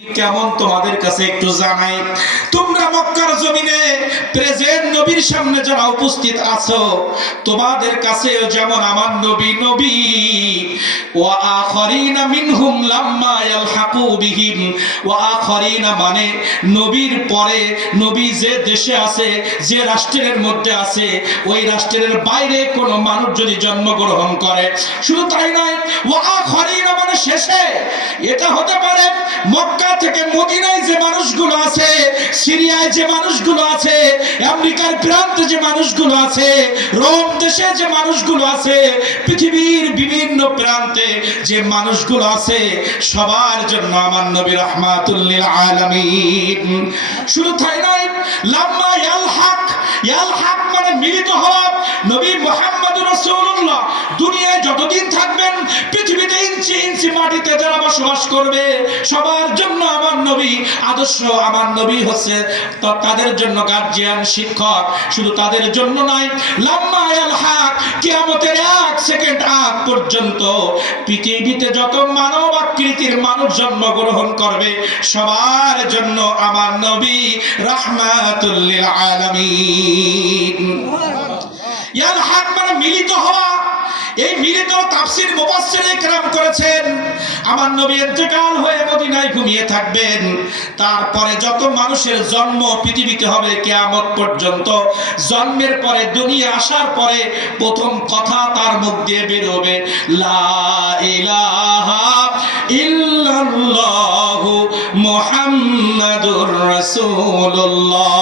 কেমন তোমাদের কাছে একটু জানাই, তোমরা মক্কার জমিনে প্রেজেন্ট নবীর সামনে যারা উপস্থিত আছো, তোমাদের কাছেও যেমন আমার নবী নবী ওয়া আখারিনা মিনহুম লাম্মা ইয়ালহাকু বিহিম, ওয়া আখারিনা মানে নবীর পরে নবী যে দেশে আছে, যে রাষ্ট্রের মধ্যে আছে, ওই রাষ্ট্রের বাইরে কোনো মানুষ যদি জন্মগ্রহণ করে, শুধু তাই নয়, ওয়া আখারিনা মানে শেষে এটা হতে পারে মক্কা থেকে মদিনায় যে মানুষগুলো আছে, সিরিয়ায় যে মানুষগুলো আছে, আমেরিকার প্রান্তে যে মানুষগুলো আছে, রোম দেশে যে মানুষগুলো আছে, পৃথিবীর বিভিন্ন প্রান্তে যে মানুষগুলো আছে, সবার জন্য আমার নবী রাহমাতুল লিল আলামিন। শুধু তাই নয়, লাম্মা ইয়ালহাক মানে মিলিত হওয়া। নবী মুহাম্মদুর রাসূলুল্লাহ দুনিয়ায় যতদিন থাকবেন, পৃথিবীতে ইঞ্চি ইঞ্চি মাটিতে যারা বসবাস করবে, সবার জন্য আমার নবী আদর্শ, আমার নবী হচ্ছে তাদের জন্য গার্জিয়ান, শিক্ষক। শুধু তাদের জন্য নয়, লাম্মা ইয়ালহাক কিয়ামতের 1 সেকেন্ড আগ পর্যন্ত পৃথিবীতে যত মানব আকৃতির মানুষ জন্মগ্রহণ করবে, সবার জন্য আমার নবী রাহমাতুল লিল আলামিন। ইয়ালহাক মানে মিলিত হওয়া। এই মিলিত তাফসীর মুফাসসিরে কেরাম করেছেন, আমার নবী ইন্তেকাল হয়ে মদিনায় ঘুমিয়ে থাকবেন, তারপরে যত মানুষের জন্ম পৃথিবীতে হবে কিয়ামত পর্যন্ত, জন্মের পরে দুনিয়া আসার পরে প্রথম কথা তার মুখ দিয়ে বের হবে, লা ইলাহা ইল্লাল্লাহু মুহাম্মাদুর রাসূলুল্লাহ।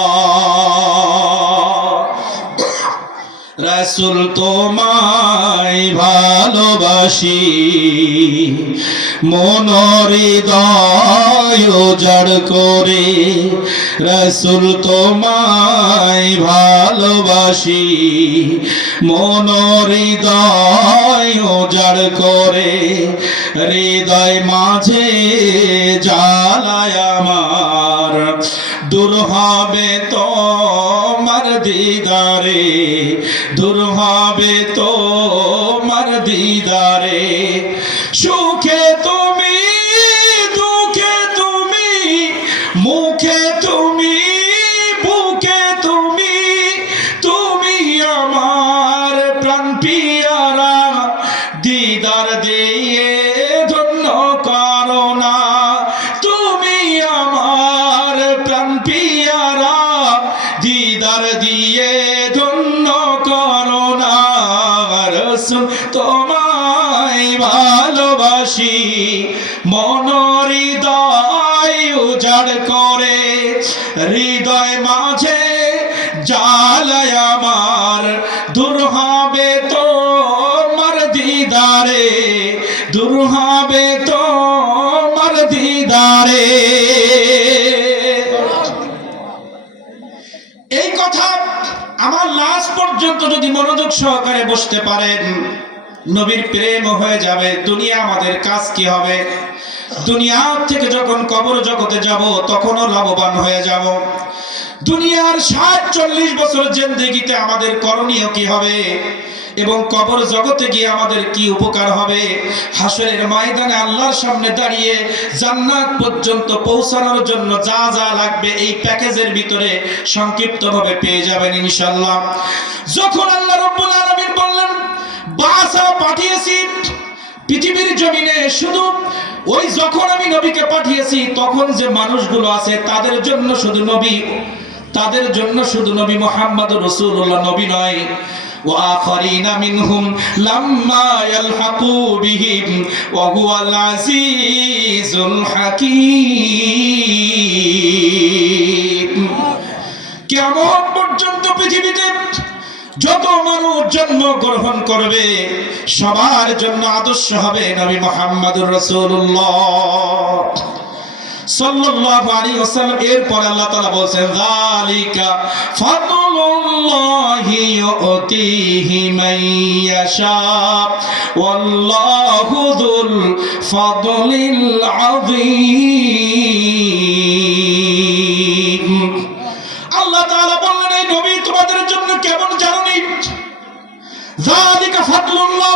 রাসূল তোমায় ভালোবাসি, মন হৃদয় উজাড় করে। রাসূল তোমায় ভালোবাসি, মন হৃদয় উজাড় করে। হৃদয় মাঝে জ্বালায় আমার, দূর হবে তোমার দিদারে, দূর হবে তোমার দিদারে। সুখে তুমি, দুঃখে তুমি, মুখে তুমি, বুকে তুমি, তুমি আমার প্রাণ পিয়ারা। দিদার দিয়ে ধন্য করো না, তুমি আমার প্রাণ পিয়ারা। দিদার দিয়ে ধন্য করো না। রাসূল তোমায় ভালোবাসি, মন হৃদয় উজাড় করে। হৃদয় মাঝে জ্বালায় আমার, দূর হবে তোমার দিদারে, দূর হবে তোমার দিদারে। এই কথা আমার লাশ পর্যন্ত যদি মনোযোগ সহকারে বসতে পারেন, নবীর প্রেম হয়ে যাবে। দুনিয়া আমাদের কাজ কি হবে? দুনিয়া থেকে যখন কবর জগতে যাব, তখনও লাভবান হয়ে যাব। দুনিয়ার 60-40 বছর জিন্দেগিতে আমাদের করণীয় কি হবে, এবং কবর জগতে গিয়ে আমাদের কি উপকার হবে? হাসরের ময়দানে আল্লাহর সামনে দাঁড়িয়ে জান্নাত পর্যন্ত পৌঁছানোর জন্য যা যা লাগবে, এই প্যাকেজের ভিতরে সংক্ষিপ্তভাবে পেয়ে যাবেন ইনশাআল্লাহ। যখন আল্লাহ রাব্বুল আলামিন বললেন বাসা পাঠিয়েছি পৃথিবীর জমিনে, শুধু ওই যখন আমি নবীকে পাঠিয়েছি তখন যে মানুষগুলো আছে তাদের জন্য শুধু নবী, তাদের জন্য শুধু নবী মুহাম্মদুর রাসূলুল্লাহ নবী নয়, ওয়াখারিনা মিনহুম লাম্মা ইয়ালহাকু বিহিম ওয়া হুয়াল আজিজুল হাকীম। কিয়ামত পর্যন্ত পৃথিবীতে যত মানুষ জন্মগ্রহণ করবে, সবার জন্য আদর্শ হবে নবী মুহাম্মদুর রাসূলুল্লাহ সাল্লাল্লাহু আলাইহি ওয়াসাল্লাম। এরপর আল্লাহ তাআলা বলেন, যালিকা ফাদলুল্লাহি ইউতিহি মান ইয়াশা ওয়াল্লাহু যুল ফাদলিল আযীম। আল্লাহ তাআলা বললেন, এই নবী তোমাদের জন্য কেমন জানেন? যালিকা ফাদলুল্লাহ,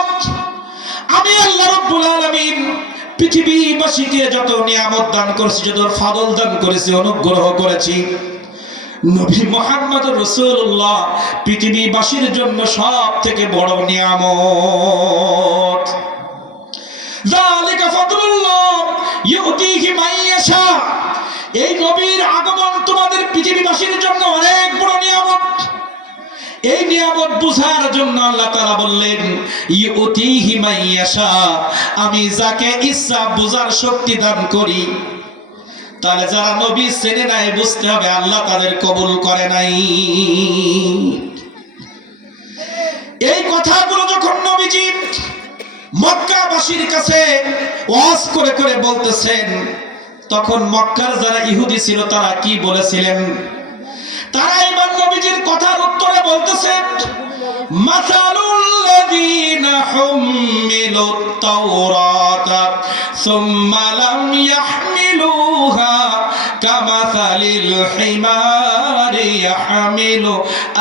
আমি আল্লাহ রাব্বুল আলামিন পৃথিবীবাসীকে যত নিয়ামত দান করেছি, যত ফাদল দান করেছি, অনুগ্রহ করেছি, নবী মুহাম্মদ রাসূলুল্লাহ পৃথিবীবাসীর জন্য সব থেকে বড় নিয়ামত। যালিকা ফাদলুল্লাহ ইউতিহি মান ইয়াশা। এই নবীর আগমন তোমাদের পৃথিবীবাসীর জন্য অনেক বড় নিয়ামত। এই নিয়ামত বুঝার জন্য আল্লাহ তাআলা বললেন ইউতিহি মান ইয়াশা, আমি যাকে ইচ্ছা বুঝার শক্তি দান করি। তাহলে যারা নবী চেনে নাই, বুঝতে হবে আল্লাহ তাদের কবুল করে নাই। এই কথাগুলো যখন নবীজি মক্কাবাসীর কাছে ওয়াজ করে করে বলতেছেন, তখন মক্কার যারা ইহুদি ছিল তারা কি বলেছিলেন? তারা এবার নবীজির কথার উত্তরে বলতেছে মাসালুল্লাযীনা হুম্মিলুত তাওরাতা সুম্মা লাম ইয়াহমিলুহা কামাসালিল হিমারি ইয়াহমিলু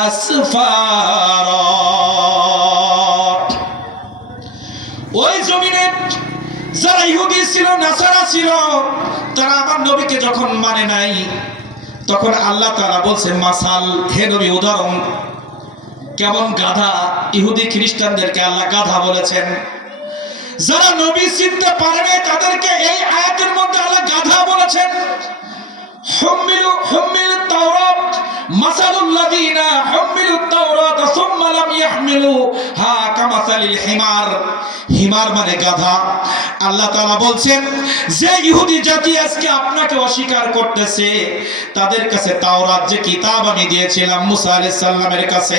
আসফারা। ওই জমিনে যারা ইহুদি ছিল, নাসারা ছিল, তারা আমার নবীকে যখন মানে নাই, তখন আল্লাহ তাআলা বলছেন মাসাল, হে নবী উদাহরণ কেমন গাধা। ইহুদি খ্রিস্টানদেরকে আল্লাহ গাধা বলেছেন। যারা নবী চিনতে পারে নাই তাদেরকে এই আয়াতের মধ্যে আল্লাহ গাধা বলেছেন। হুম্মিলুত তাওরাত মাসালুল্লাযীনা হুম্মিলুত তাওরাত সুম্মা লাম ইয়াহমিলুহা কামাসালিল হিমার। হিমার মানে গাধা। আল্লাহ তাআলা বলছেন যে ইহুদি জাতি আজকে আপনাকে অস্বীকার করতেছে, তাদের কাছে তাওরাত যে কিতাব আমি দিয়েছিলাম মুসা আলাইহিস সালামের কাছে,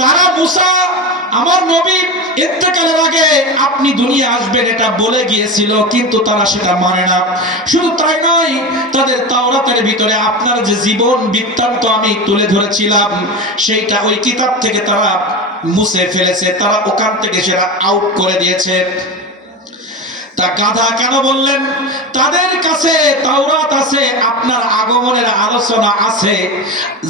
তারা মুসা আমার নবী ইন্তেকালের আগে আপনি দুনিয়া আসবেন এটা বলে গিয়েছিল, কিন্তু তারা সেটা মানে না। শুধু তাই নয়, তাদের তাওরাতের ভিতরে আপনার যে জীবন বৃত্তান্ত আমি তুলে ধরেছিলাম, সেইটা ওই কিতাব থেকে তারা মুছে ফেলেছে, তারা ওখান থেকে সেটা আউট করে দিয়েছে। তা গাধা কেন বললেন? তাদের কাছে তাওরাত আছে, আপনার আগমনের আলোচনা আছে,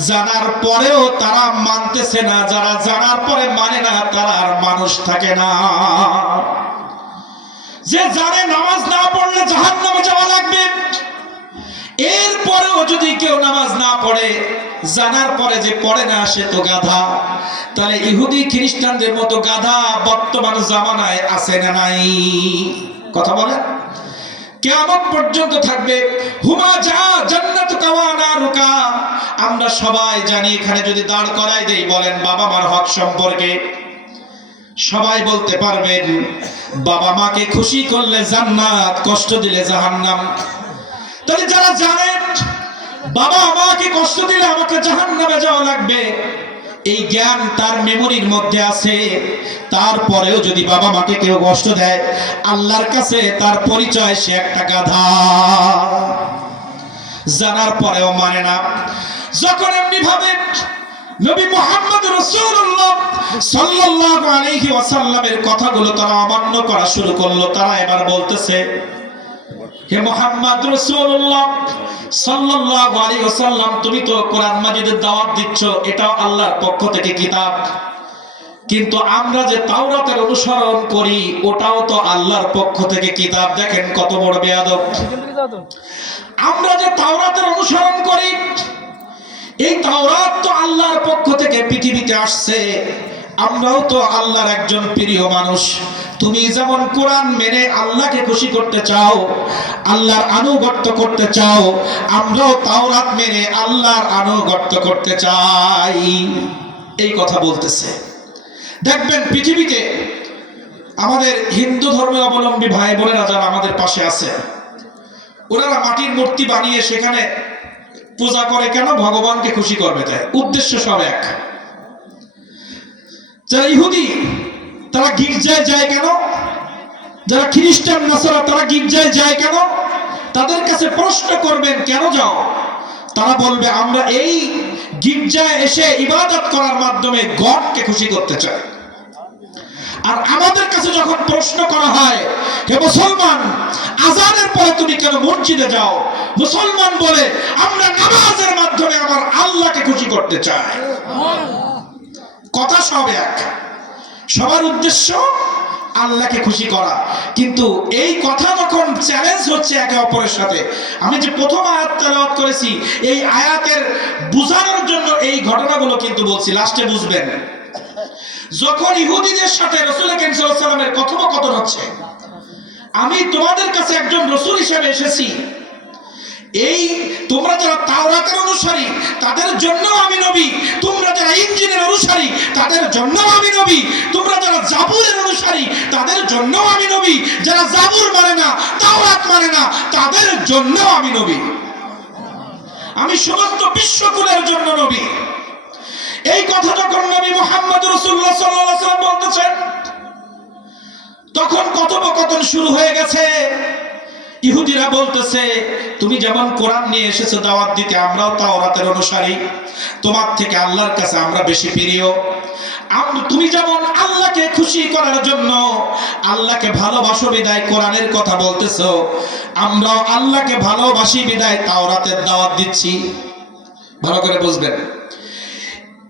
জানার পরেও তারা মানতেছে না। যারা জানার পরে মানে না, তারা আর মানুষ থাকে না। যে জানে নামাজ না পড়লে জাহান্নামে যাওয়া লাগবে, এরপরেও যদি কেউ নামাজ না পড়ে, জানার পরে যে পড়ে না, সে তো গাধা। তাহলে ইহুদি খ্রিস্টানদের মতো গাধা বর্তমান জামানায় আছে না নাই? কথা বলেন। কিয়ামত পর্যন্ত থাকবে। হুমা যা জান্নাতুকা ওয়া নারুকা। আমরা সবাই জানি, এখানে যদি দাঁড় করাই দেই, বলেন বাবা মার হক সম্পর্কে, সবাই বলতে পারবেন বাবা মাকে খুশি করলে জান্নাত, কষ্ট দিলে জাহান্নাম। তাহলে যারা জানেন বাবা আমাকে কষ্ট দিলে আমাকে জাহান্নামে যাওয়া লাগবে, এই জ্ঞান তার মেমোরির মধ্যে আছে, তারপরেও যদি বাবা মাকে কেউ কষ্ট দেয়, আল্লাহর কাছে তার পরিচয় সে একটা গাধা। জানার পরেও মানে না। যখন এমনি ভাবে নবী মুহাম্মদ রাসূলুল্লাহ সাল্লাল্লাহু আলাইহি ওয়াসাল্লামের কথাগুলো তারা অমান্য করা শুরু করলো, তারা এবার বলতেছে হে মুহাম্মদ রাসূলুল্লাহ সাল্লাল্লাহু আলাইহি ওয়াসাল্লাম, তুমি তো কোরআন মাজিদের দাওয়াত দিচ্ছ, এটাও আল্লাহর পক্ষ থেকে কিতাব, কিন্তু আমরা যে তাওরাতের অনুসরণ করি ওটাও তো আল্লাহর পক্ষ থেকে কিতাব। দেখেন কত বড় বেয়াদব। আমরা যে তাওরাতের অনুসরণ করি, এই তাওরাত তো আল্লাহর পক্ষ থেকে পৃথিবীতে আসছে, আমরাও তো আল্লাহর একজন প্রিয় মানুষ। তুমি যেমন কোরআন মেনে আল্লাহকে খুশি করতে চাও, আল্লাহর আনুগত্য করতে চাও, আমরাও তাওরাত মেনে আল্লাহর আনুগত্য করতে চাই। এই কথা বলতেছে। দেখবেন পৃথিবীতে আমাদের হিন্দু ধর্মের অবলম্বী ভাই বোনেরা যারা আমাদের পাশে আছে, ওনারা মাটির মূর্তি বানিয়ে সেখানে পূজা করে কেন? ভগবানকে খুশি করবে, তাই উদ্দেশ্য সব এক। যারা ইহুদি তারা গির্জায় যায় কেন? যারা খ্রিস্টান নাসারা তারা গির্জায় যায় কেন? তাদের কাছে প্রশ্ন করবেন কেন যাও? তারা বলবে আমরা এই গির্জায় এসে ইবাদত করার মাধ্যমে গডকে খুশি করতে চাই। আর আমাদের কাছে যখন প্রশ্ন করা হয় হে মুসলমান, আযানের পরে তুমি কেন মসজিদে যাও? মুসলমান বলে আমরা নামাজের মাধ্যমে আমার আল্লাহকে খুশি করতে চাই। কথা সব এক, সবার উদ্দেশ্য আল্লাহকে খুশি করা। কিন্তু এই কথা যখন চ্যালেঞ্জ হচ্ছে একে অপরের সাথে, আমি যে প্রথম আয়াত তেলাওয়াত করেছি এই আয়াতের বুঝানোর জন্য এই ঘটনাগুলো কিন্তু বলছি, লাস্টে বুঝবেন। যখন ইহুদিদের সাথে রাসূল করিম সাল্লাল্লাহু আলাইহি ওয়াসাল্লামের কথোপকথন হচ্ছে, আমি তোমাদের কাছে একজন রাসূল হিসেবে এসেছি, এই তোমরা যারা তাওরাতের অনুসারী তাদের জন্য আমি নবী, তোমরা যারা ইনজিলের অনুসারী তাদের জন্য আমি নবী, তোমরা যারা জাবুরের অনুসারী তাদের জন্য আমি নবী, যারা জাবুর মানে না তাওরাত মানে না তাদের জন্য আমি নবী, আমি সমস্ত বিশ্বকুলের জন্য নবী। এই কথা যখন নবী মুহাম্মদ রাসূলুল্লাহ সাল্লাল্লাহু আলাইহি ওয়াসাল্লাম বলতেছেন, তখন কথোপকথন শুরু হয়ে গেছে। ইহুদিরা বলতেছে, তুমি যেমন কোরআন নিয়ে এসেছো দাওয়াত দিতে, আমরাও তাওরাতের অনুসারী, তোমার থেকে আল্লাহর কাছে আমরা বেশি প্রিয়। তুমি যেমন আল্লাহকে খুশি করার জন্য আল্লাহকে ভালোবাসো বিদায় কোরআনের কথা বলতেছো, আমরাও আল্লাহকে ভালোবাসি বিদায় তাওরাতের দাওয়াত দিচ্ছি। ভালো করে বুঝবেন।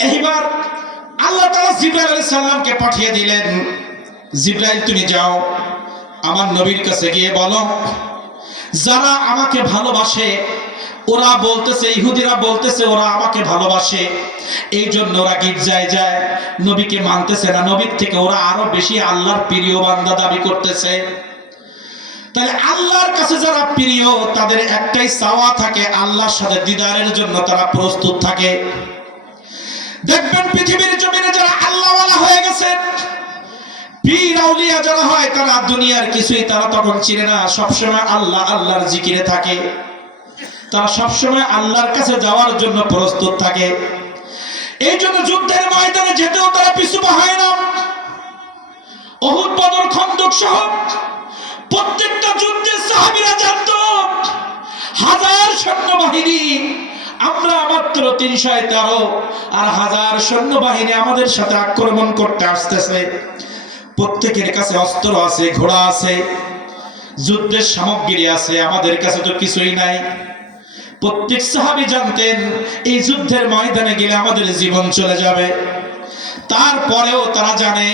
এইবার আল্লাহ তাআলা জিবরাইল আলাইহিস সালামকে পাঠিয়ে দিলেন, জিবরাইল তুমি যাও আমার নবীর কাছে গিয়ে বলো, যারা আমাকে ভালোবাসে ওরা বলতেছে, ইহুদিরা বলতেছে ওরা আমাকে ভালোবাসে, এই জন্য ওরা গির্জায় যায়, নবীকে মানতেছে না, নবীর থেকে ওরা আরো বেশি আল্লাহর প্রিয় বান্দা দাবি করতেছে। তাহলে আল্লাহর কাছে যারা প্রিয় তাদের একটাই চাওয়া থাকে, আল্লাহর সাথে দিদারের জন্য তারা প্রস্তুত থাকে। দেখবেন পৃথিবীর জমিনে যারা আল্লাহওয়ালা হয়ে গেছে, পীর আউলিয়া যারা হয়, তারা দুনিয়ার কিছুই তারা তখন চিনে না, সবসময় আল্লাহ আল্লাহর জিকিরে থাকে, তারা সবসময় আল্লাহর কাছে যাওয়ার জন্য প্রস্তুত থাকে। এই জন্য যুদ্ধের ময়দানে যেতেও তারা পিছু পায় না। উহুদ, বদর, খন্দক সহ প্রত্যেকটা যুদ্ধে সাহাবীরা জানতো হাজার সৈন্যবাহিনী, আমরা মাত্র 313, আর হাজার সৈন্যবাহিনী আমাদের সাথে আক্রমণ করতে আসতেছে। প্রত্যেকের কাছে অস্ত্র আছে, ঘোড়া আছে, যুদ্ধের সামগ্রী আছে, আমাদের কাছে তো কিছুই নাই। প্রত্যেক সাহাবী জানতেন এই যুদ্ধের ময়দানে গেলে আমাদের জীবন চলে যাবে। তারপরেও তারা জানে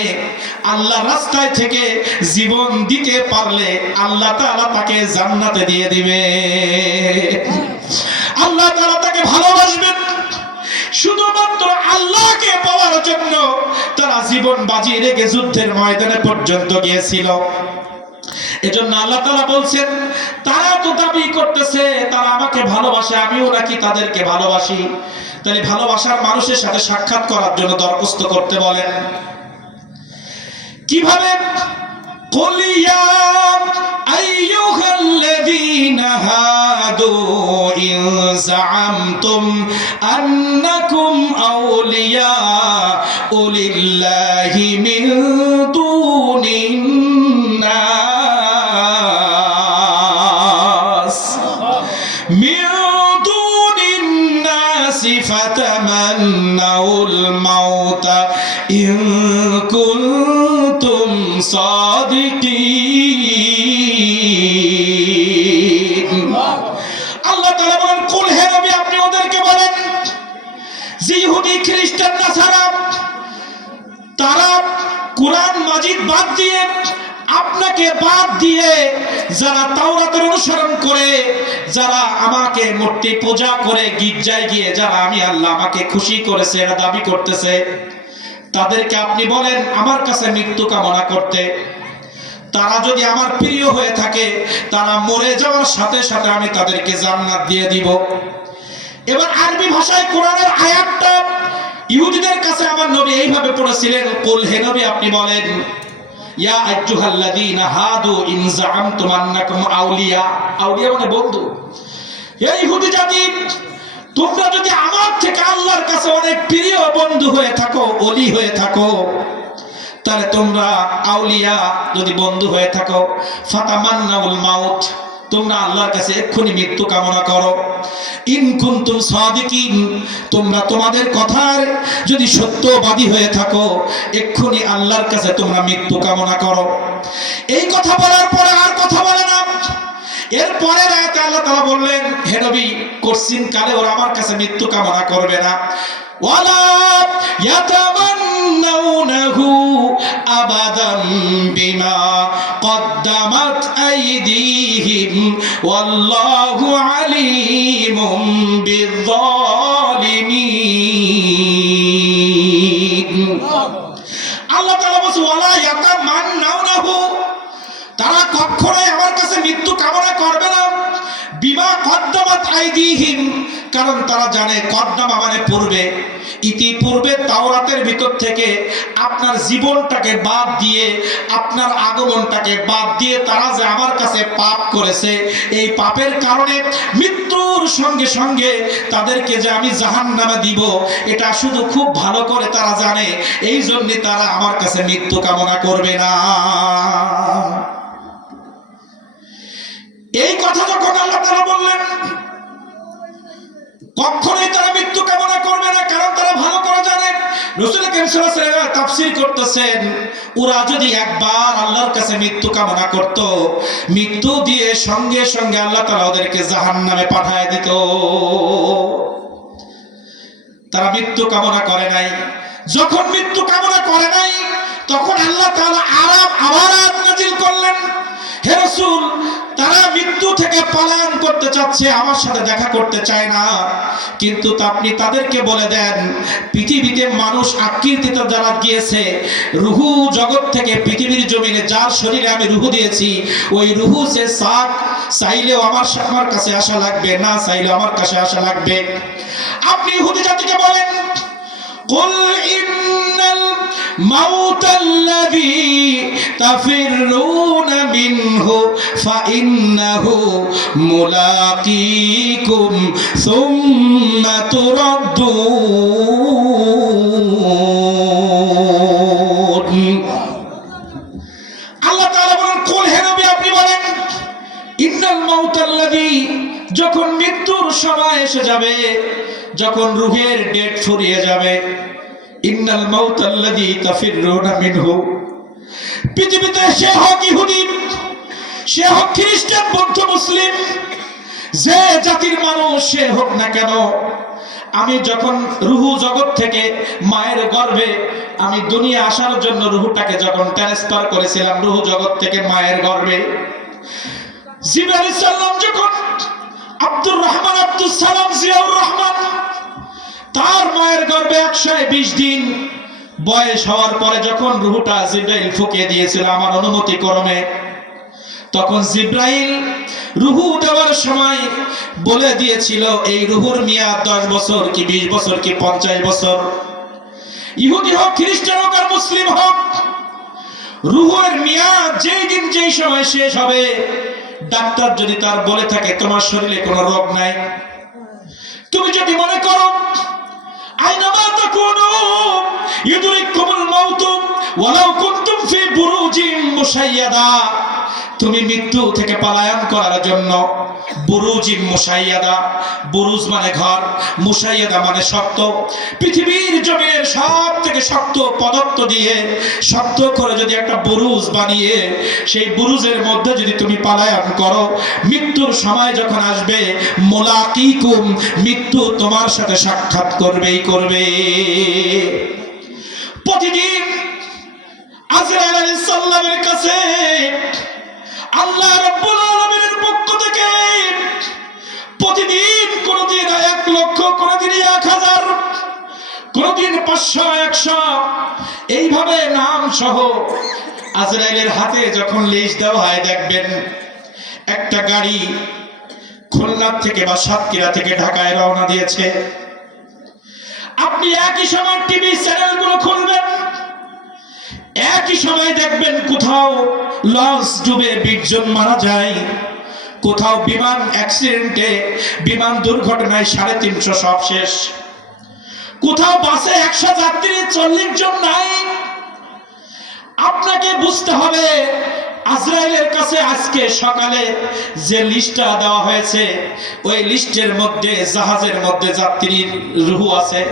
আল্লাহর রাস্তায় থেকে জীবন দিতে পারলে আল্লাহ তাআলা তাকে জান্নাতে দিয়ে দিবে, আল্লাহ তাআলা তাকে ভালোবাসবেন। শুধুমাত্র আল্লাহকে পাওয়ার জন্য তারা জীবন বাজি রেখে যুদ্ধের ময়দানে পর্যন্ত গিয়েছিল। এজন্য আল্লাহ তাআলা বলছেন, তারা তো দাবি করতেছে তারা আমাকে ভালোবাসে, আমিও নাকি তাদেরকে ভালোবাসি। তাহলে ভালোবাসার মানুষের সাথে সাক্ষাৎ করার জন্য দরখাস্ত করতে বলেন। কিভাবে? قل يا أيها الذين هادوا إن زعمتم أنكم أولياء لله من دون الناس فتمنوا الموت إن كنتم صادقين। আল্লাহ তাআলা বলেন, কুল হে নবী আপনি ওদেরকে বলেন যে ইহুদি, খ্রিস্টান, নাসারা তারা কুরআন মাজিদ বাদ দিয়ে, আপনাকে বাদ দিয়ে, যারা তাওরাতের অনুসরণ করে, যারা আমাকে মূর্তি পূজা করে গির্জায় গিয়ে যারা আমি আল্লাহ আমাকে খুশি করেছে এরা দাবি করতেছে, তাদেরকে আপনি বলেন আমার কাছে মৃত্যু কামনা করতে। তারা যদি আমার প্রিয় হয়ে থাকে, তারা মরে যাওয়ার সাথে সাথে আমি তাদেরকে জান্নাত দিয়ে দিব। এবার আরবি ভাষায় কোরআনের আয়াতটা ইহুদিদের কাছে আমার নবী এইভাবে পড়েছিলেন, কুল হে নবী আপনি বলেন, ইয়া আইয়ুহাল্লাযীনা হাদু ইন যাআমতুম আন্নাকুম আউলিয়া, আউলিয়া মানে বন্ধু। এই ইহুদি জাতি, তোমরা যদি আমার থেকে আল্লাহর কাছে অনেক প্রিয় বন্ধু হয়ে থাকো, ওলি হয়ে থাকো, তাহলে তোমরা আউলিয়া যদি বন্ধু হয়ে থাকো, ফাতামান্নাউল মাউত, তোমরা আল্লাহর কাছে এক্ষুনি মৃত্যু কামনা করো। ইন কুনতুম সাদিকিন, তোমরা তোমাদের কথার যদি সত্যবাদী হয়ে থাকো, এক্ষুনি আল্লাহর কাছে তোমরা মৃত্যু কামনা করো। এই কথা বলার পরে আর কথা বলে না। এরপরে আয়াতে আল্লাহ তাআলা বললেন, হে নবী, কোশ্চিন কালে ওরা আমার কাছে মৃত্যু কামনা করবে না। ওয়ালা ইয়াতামান্নাউনাহু আবাদান বিমা কদ্দামাত আইদিহিম ওয়াল্লাহু আলীমুম বিয-যালিমিন। আল্লাহ তাআলা বলেন ওয়ালা ইয়াতামান্নাউনাহু, তারা কখনোই আমার কাছে মৃত্যু কামনা করবে না। বিমা কদ্দামাত আইদিহিম, কারণ তারা জানে কদ্দামা মানে পূর্বে, ইতিপূর্বে তাওরাতের ভিতর থেকে আপনার জীবনটাকে বাদ দিয়ে, আপনার আগমনটাকে বাদ দিয়ে তারা যে আমার কাছে পাপ করেছে, এই পাপের কারণে মৃত্যুর সঙ্গে সঙ্গে তাদেরকে যে আমি জাহান্নামে দিব, এটা শুধু খুব ভালো করে তারা জানে। এই জন্য তারা আমার কাছে মৃত্যু কামনা করবে না। এই কথা যখন আল্লাহ তাআলা বললেন, কখনোই তারা মৃত্যু কামনা করবে না, কারণ তারা ভালো করে জানে। রাসূল করিম সাল্লাল্লাহু আলাইহি ওয়াসাল্লাম তাফসীর করতেছেন, ওরা যদি একবার আল্লাহর কাছে মৃত্যু কামনা করত, মৃত্যু দিয়ে সঙ্গে সঙ্গে আল্লাহ তাআলা ওদেরকে জাহান্নামে পাঠিয়ে দিত। তারা মৃত্যু কামনা করে নাই। যখন মৃত্যু কামনা করে নাই, তখন আল্লাহ তাআলা আবার আয়াত নাযিল করলেন, হে রাসূল, তারা মৃত্যু থেকে পলায়ন করতে চাচ্ছে, আমার সাথে দেখা করতে চায় না, কিন্তু আপনি তাদেরকে বলে দেন, পৃথিবীতে মানুষ আকৃতিতে যারা গিয়েছে, রুহু জগৎ থেকে পৃথিবীর জমিনে যার শরীরে আমি রুহু দিয়েছি, ওই রুহু সে সাক চাইলেও আমার কাছে আসা লাগবে, না চাইলেও আমার কাছে আসা লাগবে। আপনি ইহুদি জাতিকে বলেন, কুল ইন্নাল মাউতাল্লাযী তাফিরুনা মিনহু ফাইন্নাহু মুলাকীকুম সুম্মা তুরাদ্দুন। আল্লাহ তাআলা বলেন, কুল, হে নবী আপনি বলেন, ইন্নাল মাউতাল্লাযী, যখন মৃত্যুর সময় এসে যাবে, যখন রূহের ডেট ফুরিয়ে যাবে, ইন্নাল মাউতাল্লাযী তাফিরুনা মিনহু, পৃথিবীতে সে হোক ইহুদি, সে হোক খ্রিস্টান, বৌদ্ধ, মুসলিম, যে জাতির মানুষ সে হোক না কেন, আমি যখন রুহু জগৎ থেকে মায়ের গর্ভে আমি দুনিয়া আসার জন্য রুহুটাকে যখন ট্রান্সফার করেছিলাম রুহু জগৎ থেকে মায়ের গর্ভে, জিবরাইল আলাইহিস সালাম যখন আব্দুর রহমান, আব্দুস সালাম, জিয়াউর রহমান, তার মায়ের গর্ভে 120 দিন বয়স হওয়ার পরে যখন রুহুটা জিবরাইল ফুঁকে দিয়েছিল আমার অনুমতি ক্রমে, তখন জিবরাইল রুহু দেওয়ার সময় বলে দিয়েছিল এই রুহুর মেয়াদ 10 বছর কি 20 বছর কি 50 বছর। ইহুদি হোক, খ্রিস্টান হোক আর মুসলিম হোক, রুহের মেয়াদ যেই দিন যেই সময় শেষ হবে, ডাক্তার যদি তার বলে থাকে তোমার শরীরে কোনো রোগ নাই, তুমি যদি মনে করো আইনামা তাকুনু ইউদরিকুমুল মাউত ওয়ালাউ কুনতুম ফি বুরুজিন মুশাইয়াদা, তুমি মৃত্যু থেকে পলায়ন করার জন্য বুরুজিন মুশাইয়াদা, বুরুজ মানে ঘর, মুশাইয়াদা মানে শক্ত, পৃথিবীর জমিনের সব থেকে শক্ত পদার্থ দিয়ে শক্ত করে যদি একটা বুরুজ বানিয়ে সেই বুরুজের মধ্যে যদি তুমি পলায়ন করো, মৃত্যুর সময় যখন আসবে, মুলাকিকুম, মৃত্যু তোমার সাথে সাক্ষাৎ করবেই করবে। প্রতিদিন আজরাইল আলাইহিস সালামের কাছে আল্লাহ রাব্বুল আলামিনের পক্ষ থেকে প্রতিদিন কোনদিন 1 লক্ষ, কোনদিন 1000, কোনদিন 500, 100, এইভাবে নাম সহ আজরাইলের হাতে যখন লিস্ট দেওয়া হয়, দেখবেন একটা গাড়ি খুলনা থেকে বা সাতক্ষীরা থেকে ঢাকায় রওনা দিয়েছে। আপনি একই সময় টিভি চ্যানেলগুলো খুলবেন, একই সময় দেখবেন কোথাও লঞ্চ ডুবে 20 জন মারা যায়, কোথাও বিমান অ্যাক্সিডেন্টে, বিমান দুর্ঘটনায় 350 সব শেষ, কোথাও বাসে 100 যাত্রী 40 জন নাই। আপনাকে বুঝতে হবে আজরাইলের কাছে আজকে সকালে যে লিস্টটা দেওয়া হয়েছে, ওই লিস্টের মধ্যে জাহাজের মধ্যে যাত্রীর রুহু আছে,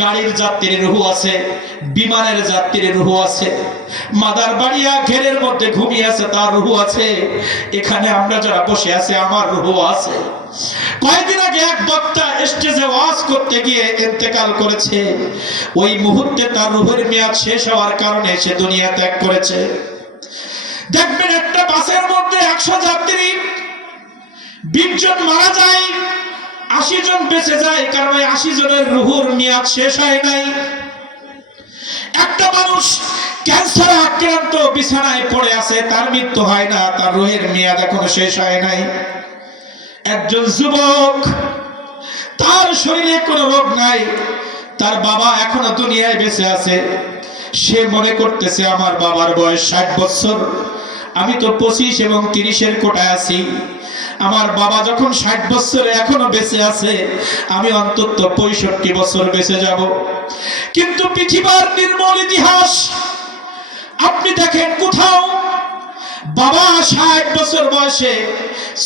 গাড়ির যাত্রীর রুহু আছে, বিমানের যাত্রীর রুহু আছে, মাদার বাড়িয়া ঘেরের মধ্যে ঘুমিয়ে আছে তার রুহু আছে, এখানে আমরা যারা বসে আছি আমার রুহু আছে। কয়েকদিন আগে এক বক্তা স্টেজে ওয়াজ করতে গিয়ে ইন্তেকাল করেছে, ওই মুহূর্তে তার রুহের মেয়াদ শেষ হওয়ার কারণে সে দুনিয়া ত্যাগ করেছে। দেখবেন একটা বাসের মধ্যে 100 যাত্রী, 20 জন মারা যায়, 80 জন বেঁচে যায়, কারণ ওই 80 জনের রুহুর মেয়াদ শেষ হয় নাই। একটা মানুষ ক্যান্সারে আক্রান্ত বিছানায় পড়ে আছে, তার মৃত্যু হয় না, তার রুহের মেয়াদ এখনো শেষ হয় নাই। একজন যুবক, তার শরীরে কোনো রোগ নাই, তার বাবা এখনো দুনিয়ায় বেঁচে আছে, সে মনে করতেছে আমার বাবার বয়স 60 বছর, আমি তো 25 এবং 30-এর কোটায় আছি, আমার বাবা যখন 60 বছরে এখনো বেঁচে আছে, আমি অন্তত 65 বছর বেঁচে যাব। কিন্তু পৃথিবীর নির্মল ইতিহাস আপনি দেখেন, কোথাও বাবা 60 বছর বয়সে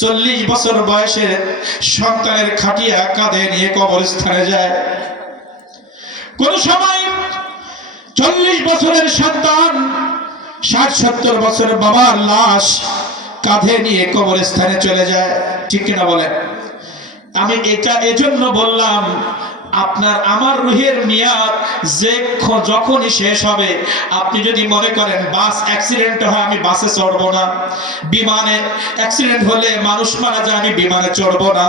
40 বছর বয়সে সন্তানের খাটিয়া কাঁধে নিয়ে কবরস্থানে যায়। কোন সময় 40 বছরের সন্তান 60-70 বছরের বাবার লাশ কাঁধে নিয়ে কবরস্থানে চলে যায়, ঠিক কিনা বলেন? আমি এটা এজন্য বললাম, আপনার আমার রুহের মেয়াদ যে যখনই শেষ হবে, আপনি যদি মনে করেন বাস অ্যাক্সিডেন্ট হয় আমি বাসে চড়বো না, বিমানে অ্যাক্সিডেন্ট হলে মানুষ মারা যায় আমি বিমানে চড়বো না,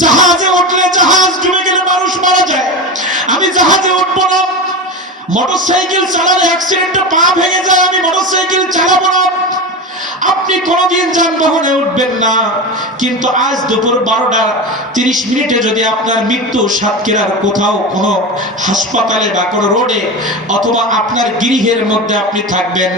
জাহাজে উঠলে জাহাজ ডুবে গেলে মানুষ মারা যায় আমি জাহাজে উঠবো না, মোটরসাইকেল চালালে অ্যাক্সিডেন্টে পা ভেঙে যায় আমি মোটরসাইকেল চালাবো না, আপনি কোনোদিন যানবাহনে উঠবেন না। কিন্তু আজ দুপুর 12:30 যদি আপনার মৃত্যু সাতক্ষীরার কোথাও কোনো হাসপাতালে বা কোনো রোডে অথবা আপনার গৃহের মধ্যে আপনি থাকবেন,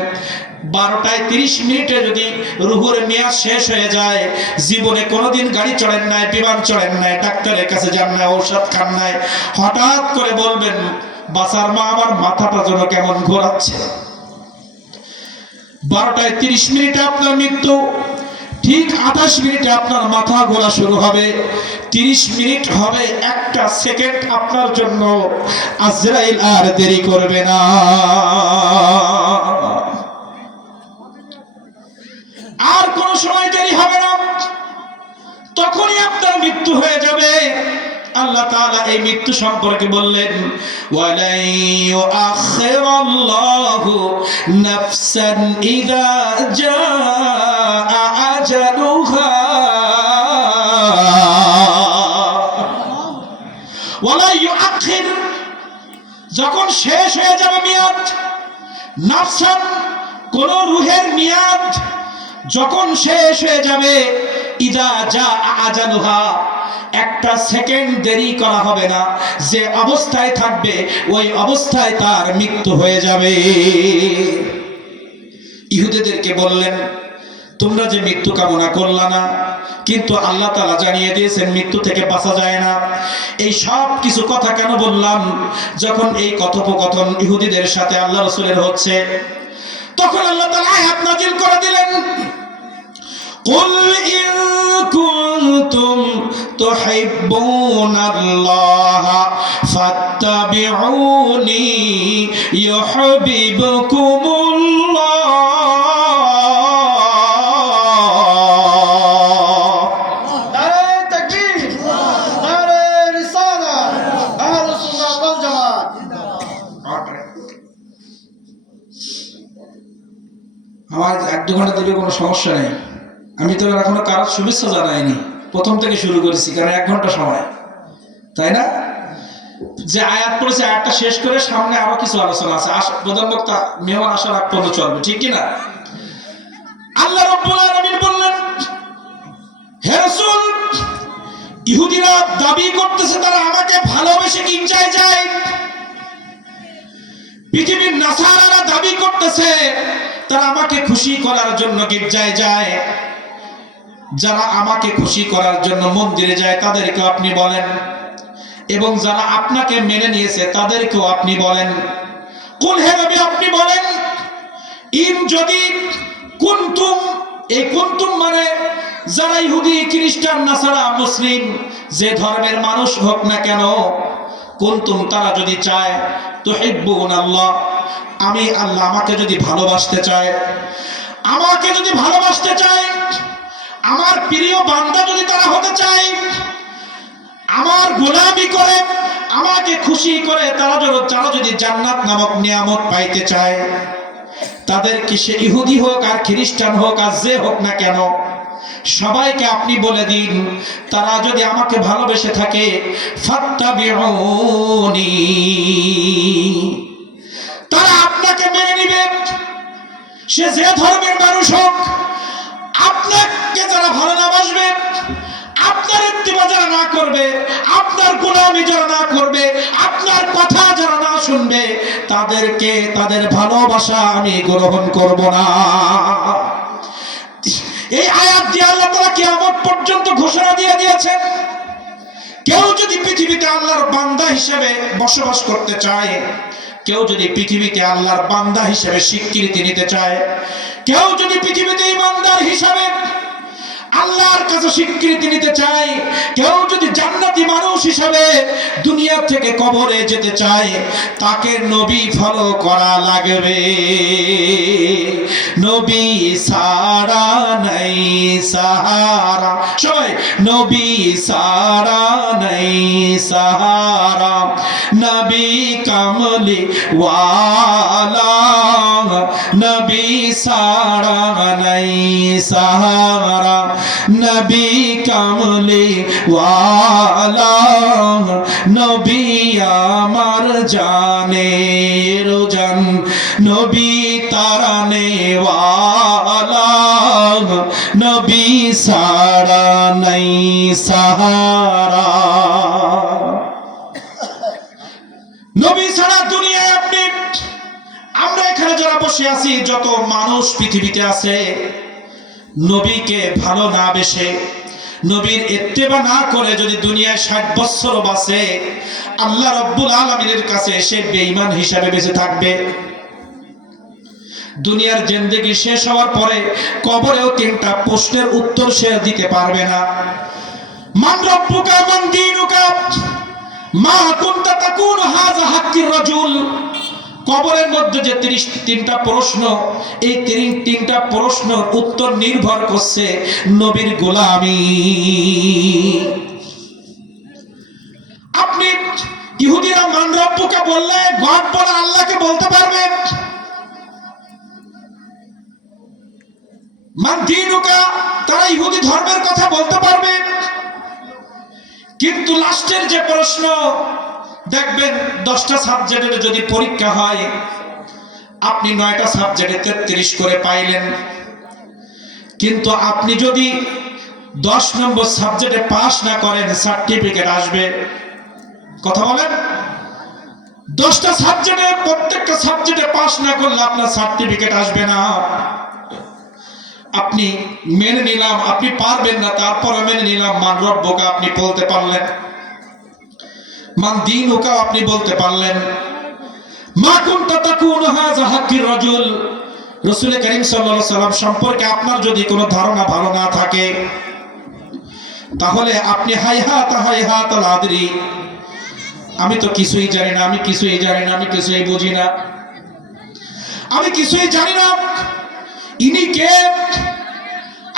12:30 যদি রুহুর মেয়াদ শেষ হয়ে যায়, জীবনে কোনোদিন গাড়ি চড়েন নাই, বিমান চড়েন নাই, ডাক্তারের কাছে যান নাই, ঔষধ খান নাই, হঠাৎ করে বলবেন বাসার মা আমার মাথাটা যেন কেমন ঘোরাচ্ছে। 12:30 আপনার মৃত্যু, ঠিক 28 মিনিটে আপনার মাথা ঘোরা শুরু হবে, 30 মিনিট হবে, একটা সেকেন্ড আপনার জন্য আজরাইল আর দেরি করবে না। আর কোন সময় দেরি হবে না, তখনই আপনার মৃত্যু হয়ে যাবে। আল্লাহ তাআলা এই মৃত্যু সম্পর্কে বললেন, ওয়ালাই ইউআখিরুল্লাহু নাফসান ইযা জাআ আজালুহা, ওয়ালাই ইউআখির, যখন শেষ হয়ে যাবে মেয়াদ, নাফসান কোন রূহের মেয়াদ যখন শেষ হয়ে যাবে, ইযা জাআ আজালুহা, একটা সেকেন্ড দেরি করা হবে না, যে অবস্থায় থাকবে ওই অবস্থায় তার মৃত্যু হয়ে যাবে। ইহুদিদেরকে বললেন তোমরা যে মৃত্যু কামনা করলা না, কিন্তু আল্লাহ তাআলা জানিয়ে দিয়েছেন মৃত্যু থেকে বাঁচা যায় না। এই সব কিছু কথা কেন বললাম? যখন এই কথোপকথন ইহুদিদের সাথে আল্লাহ রাসূলের হচ্ছে, তখন আল্লাহ তাআলা আয়াত নাযিল করে দিলেন, কুল ইন কুনতুম তুহিব্বুনাল্লাহ ফাত্তাবিউনি ইউহিব্বুকুমুল্লাহ। নারে তাকবীর, নারে রিসালাত, আহলুস সুন্নাহ ওয়াল জামাত। আমার 1-2 ঘন্টা দিলে কোনো সমস্যা নেই, আমি তো এখনো কারোর শুভেচ্ছা জানাইনি, প্রথম থেকে শুরু করেছি, কারণ 1 ঘন্টা সময়, তাই না? যে আয়াত পড়েছে আয়াতটা শেষ করে সামনে আরো কিছু আলোচনা আছে, প্রধান বক্তা মেহমান আসার আগ পর্যন্ত চলবে, ঠিক কিনা? আল্লাহ রাব্বুল আলামিন বললেন, হে রাসূল, ইহুদিরা দাবি করতেছে তারা আমাকে ভালোবেসে গির্জায় যায়, পৃথিবীর নাসারারা দাবি করতেছে তারা আমাকে খুশি করার জন্য গির্জায় যায়। যারা আমাকে খুশি করার জন্য মন্দিরে যায় তাদেরকে আপনি বলেন, এবং যারা আপনাকে মেনে নিয়েছে তাদেরকেও আপনি বলেন। কুল, হে নবী আপনি বলেন, ইন যদি কুনতুম, এই কুনতুম মানে যারা ইহুদি খ্রিস্টান নাসারা মুসলিম যে ধর্মের মানুষ হোক না কেন, কুনতুম তারা যদি চায় তুহিব্বুনাল্লাহ, আমি আল্লাহ আমাকে যদি ভালোবাসতে চায়, আমাকে যদি ভালোবাসতে চায়, আমার প্রিয় বান্দা যদি তারা হতে চায়, আমার গোলামি করে আমাকে খুশি করে তারা যদি জান্নাত নামক নিয়ামত পাইতে চায়, তাদের কি সে ইহুদি হোক আর খ্রিস্টান হোক আর যে হোক না কেন, সবাইকে আপনি বলে দিন তারা যদি আমাকে ভালোবেসে থাকে ফাত্তাবিউনি, তারা আপনাকে মেনে নিবে। সে যে ধর্মের মানুষ হোক, আপনাকে যারা ভালো না বাসবে, আপনার ইত্তিবা যারা না করবে, আপনার গোলামি যারা না করবে, আপনার কথা যারা না শুনবে, তাদেরকে তাদের ভালোবাসা আমি গ্রহণ করব না। এই আয়াত দিয়ে আল্লাহ তাআলা কিয়ামত পর্যন্ত ঘোষণা দিয়ে দিয়েছেন, কেউ যদি পৃথিবীতে আল্লাহর বান্দা হিসেবে বসবাস করতে চায়, কেউ যদি পৃথিবীতে আল্লাহর বান্দা হিসেবে স্বীকৃতি নিতে চায়, কেউ যদি পৃথিবীতে ইমানদার হিসেবে আল্লাহর কাছে স্বীকৃতি নিতে চায়, কেউ যদি জান্নাতি মানুষ হিসেবে দুনিয়া থেকে কবরে যেতে চায়, তাকে নবী ফলো করা লাগবে। নবী সারা নাই সাহারা, সবাই নবী সারা নাই সাহারা, নবী কামলি ওয়ালা, নবী সারা নাই সাহারা, নবী কামলি ওয়ালা, নবী আমার জানের জান, নবী তারানে ওয়ালা, নবী সারা নাই সাহারা। নবী ছাড়া দুনিয়ায় আপনি, আমরা এখানে যারা বসে আছি, যত মানুষ পৃথিবীতে আছে, নবীকে ভালো না বেসে, নবীর ইত্তেবা না করে যদি দুনিয়ায় 60 বছর বাঁচে, আল্লাহ রাব্বুল আলামিনের কাছে সে বেঈমান হিসাবে বেঁচে থাকবে। দুনিয়ার জিন্দেগি শেষ হওয়ার পরে কবরেও 3টা প্রশ্নের উত্তর সে দিতে পারবে না। মান রব্বুকা মান দীনুকা মা কুনতা তাকুনু হাযা হাক্কির রাজুল। কবরের মধ্যে যে 33টা প্রশ্ন, এই 3টা প্রশ্নের উত্তর নির্ভর করছে নবীর গোলামি। আপনি ইহুদিরা মান রব্বুকা বললে গড বলে আল্লাহকে বলতে পারবে, মান দীনুকা তারা ইহুদি ধর্মের কথা বলতে পারবে, কিন্তু লাস্টের যে প্রশ্ন দেখবেন 10টা সাবজেক্টের যদি পরীক্ষা হয়, আপনি 9টা সাবজেক্টে 33 করে পাইলেন, কিন্তু আপনি যদি 10 নম্বর সাবজেক্টে পাস না করেন, সার্টিফিকেট আসবে? কথা বলেন। 10টা সাবজেক্টে প্রত্যেকটা সাবজেক্টে পাস না করলে আপনার সার্টিফিকেট আসবে না। আপনি মেনে নিলাম আপনি পারবেন না, তারপরে মেনে নিলাম মান রব্বুকা আপনি বলতে পারলেন, মান দীনুকা আপনি বলতে পারলেন, মা কুনতা তাকুনু হাযা হাক্কির রাজুল। রাসূল করিম সাল্লাল্লাহু আলাইহি সাল্লাম সম্পর্কে আপনার যদি কোনো ধারণা ভালো না থাকে, তাহলে আপনি হাইহাতা হাইহাতা লা আদরি, আমি তো কিছুই জানি না, আমি কিছুই জানি না, আমি কিছুই বুঝি না, আমি কিছুই জানি না, ইনি কে?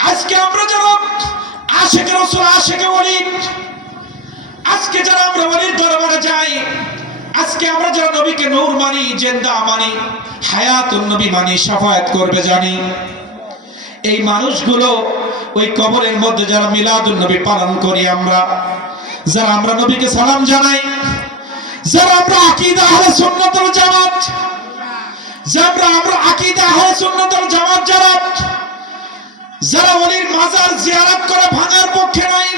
আজকে আমরা যারা আশিক রাসূল আশিক ওলি, আজকে যারা আমরা ওলির দরবারে যাই, আজকে আমরা যারা নবীকে নূর মানি, জিন্দা মানি, হায়াতুন নবী মানি, শাফায়াত করবে জানি, এই মানুষগুলো ওই কবরের মধ্যে যারা মিলাদুন নবী পালন করি, আমরা যারা আমরা নবীকে সালাম জানাই, যারা আমরা আকীদা আহলে সুন্নাত ওয়াল জামাত, যারা আমরা আকীদা আহলে সুন্নাত ওয়াল জামাত, যারা ওলির মাজার জিয়ারত করে ভাঙার পক্ষে নাই,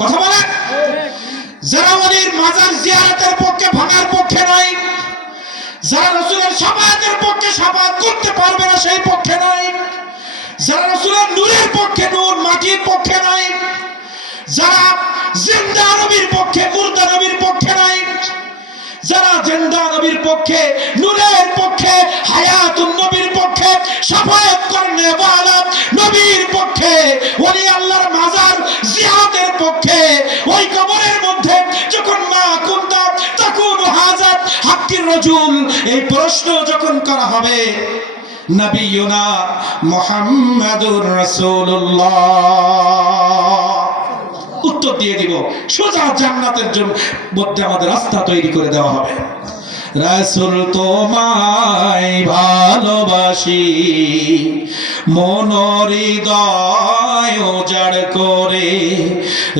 কথা বলেন, যারা ওলির মাজার জিয়ারতের পক্ষে ভাঙার পক্ষে নাই, যারা রাসূলের শাফায়াতের পক্ষে শাফায়াত করতে পারবে না সেই পক্ষে নাই, যারা রাসূলের নূরের পক্ষে নূর, মাটির পক্ষে নাই, যারা জিন্দা নবীর পক্ষে মুর্দা নবীর পক্ষে নাই, যারা জিন্দা নবীর পক্ষে, নূরের পক্ষে, হায়াতুন নবীর পক্ষে, শাফায়াত করনে ওয়ালা নবীর পক্ষে, ওলি আল্লাহর মাজার জিয়ারতের পক্ষে, ওই কবরের মধ্যে যখন মা কুনতা রাজুল, এই প্রশ্ন যখন করা হবে নবিয়ুনা মুহাম্মাদুর রাসূলুল্লাহ উত্তর দিয়ে দিব, সোজা জান্নাতের জন্য মধ্যে আমাদের রাস্তা তৈরি করে দেওয়া হবে। রাসূল তোমায় ভালোবাসি, মন হৃদয় উজাড় করে,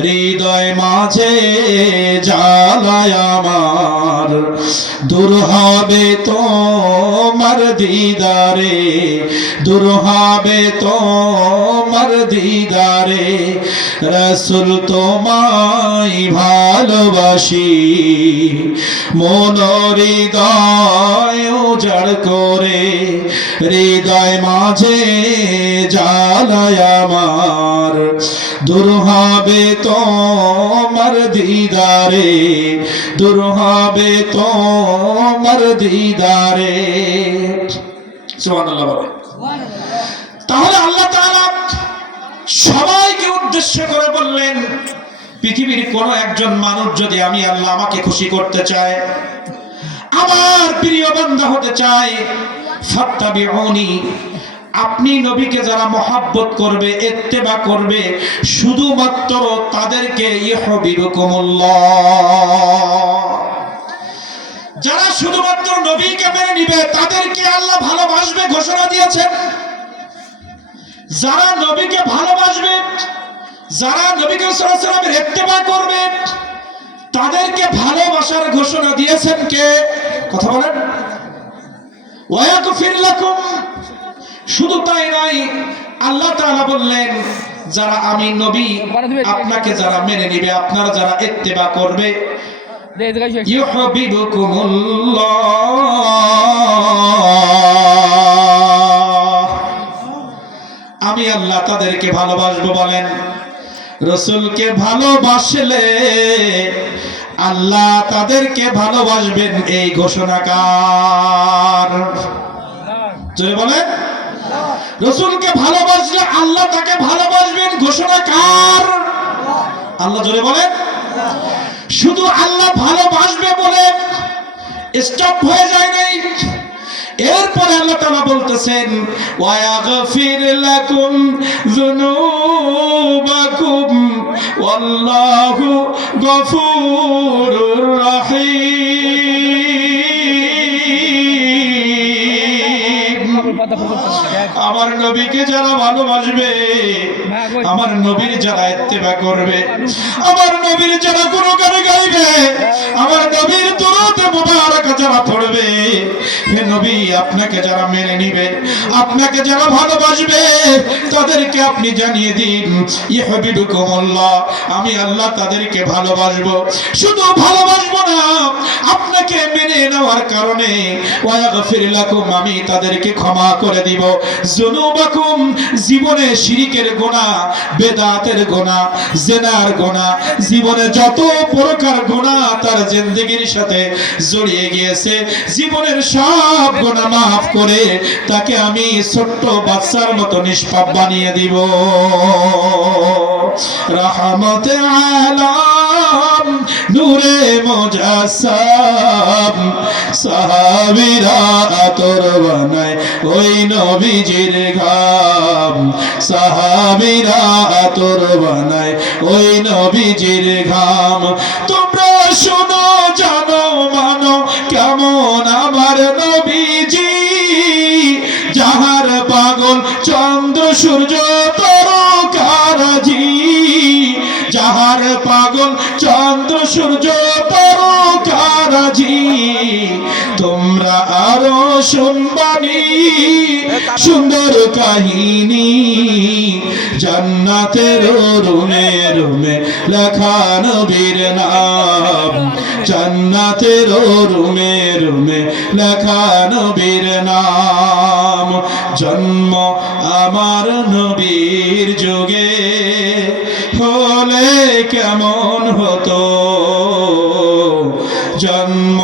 হৃদয় মাঝে জ্বালায় আমার, দূর হবে তোমার দিদারে, দূর হবে তোমার দিদারে। রাসূল তোমায় ভালোবাসি, মন হৃদয় উজাড় করে, হৃদয় মাঝে জ্বালায় আমার, দূর হবে তোমার দিদারে, দূর হবে তোমার দিদারে। সুবহানাল্লাহ বলে। তাহলে আল্লাহ তাআলা সবাইকে উদ্দেশ্য করে বললেন, পৃথিবীর কোন একজন মানুষ যদি আমি আল্লাহ আমাকে খুশি করতে চায়, আমার প্রিয় বান্দা হতে চায়, ফাত্তাবিউনি, আপনি নবীকে যারা মহাব্বত করবে, ইত্তেবা করবে, শুধুমাত্র তাদেরকে ইউহিব্বুকুমুল্লাহ, যারা শুধুমাত্র নবীকে মেনে নিবে তাদেরকে আল্লাহ ভালোবাসবে ঘোষণা দিয়েছেন। যারা নবীকে ভালোবাসবে, যারা নবীকে সাল্লাল্লাহু আলাইহি ওয়াসাল্লামের ইত্তেবা করবে, তাদেরকে ভালোবাসার ঘোষণা দিয়েছেন কে? কথা বলেন। ওয়ায়াগফির লাকুম, শুধু তাই নয়, আল্লাহ তাআলা বললেন যারা আমি নবী আপনাকে যারা মেনে নিবে, আপনারা যারা ইত্তেবা করবে, ইউহিব্বুকুমুল্লাহ, আমি আল্লাহ তাদেরকে ভালোবাসবো। বলেন, রাসূলকে ভালোবাসলে আল্লাহ তাদেরকে ভালোবাসবেন, এই ঘোষণা কার? জোরে বলেন। রাসূলকে ভালোবাসলে আল্লাহ তাকে ভালোবাসবেন, ঘোষণা কার? আল্লাহ। জোরে বলেন। শুধু আল্লাহ ভালোবাসবে বলে স্টপ হয়ে যায় নাই, এরপরে আল্লাহ তাআলা বলতেছেন ওয়ায়াগফির লাকুম যুনুবাকুম ওয়াল্লাহু গফুরুর রহিম। আমার নবীকে যারা ভালোবাসবে, আমার নবীর যারা ইত্তেবা করবে, আমার নবীর যারা গুণগান গাইবে, আমার নবীর দুরূদে মুবারক যারা পড়বে, হে নবী আপনাকে যারা মেনে নিবে, আপনাকে যারা ভালোবাসবে, তাদেরকে আপনি জানিয়ে দিন ইউহিব্বুকুমুল্লাহ, আমি আল্লাহ তাদেরকে ভালোবাসবো। শুধু ভালোবাসবো না, আপনাকে মেনে নেওয়ার কারণে ওয়ায়াগফির লাকুম, আমি তাদেরকে ক্ষমা করে দিব যুনুবাকুম, জীবনে শিরিকের গুনাহ, বেদাতের গুনাহ, জিনার গুনাহ, জীবনে যত প্রকার গুনাহ তার জিন্দেগীর সাথে জড়িয়ে গিয়েছে, জীবনের সব গুনাহ মাফ করে তাকে আমি ছোট্ট বাচ্চার মতো নিষ্পাপ বানিয়ে দিব। রহমতে আলম নূরে মুজাসসাম, সাহাবীরা আতর বানায় ওই নবীজির ঘাম, সাহাবীরা আতর বানায় ওই নবীজির ঘাম। তোমরা শোনো, জানো, মানো কেমন আমার নবীজি, যাহার পাগল চন্দ্র সূর্য তারকারাজি, যাহার পাগল চন্দ্র সূর্য তারকারাজি। তোমরা আরো শুনবানি সুন্দর কাহিনী, জান্নাতের রুমে রুমে লেখা নবীর নাম, জান্নাতের রুমে রুমে লেখা নবীর নাম। জন্ম আমার নবীর যুগে হলে কেমন হতো, জন্ম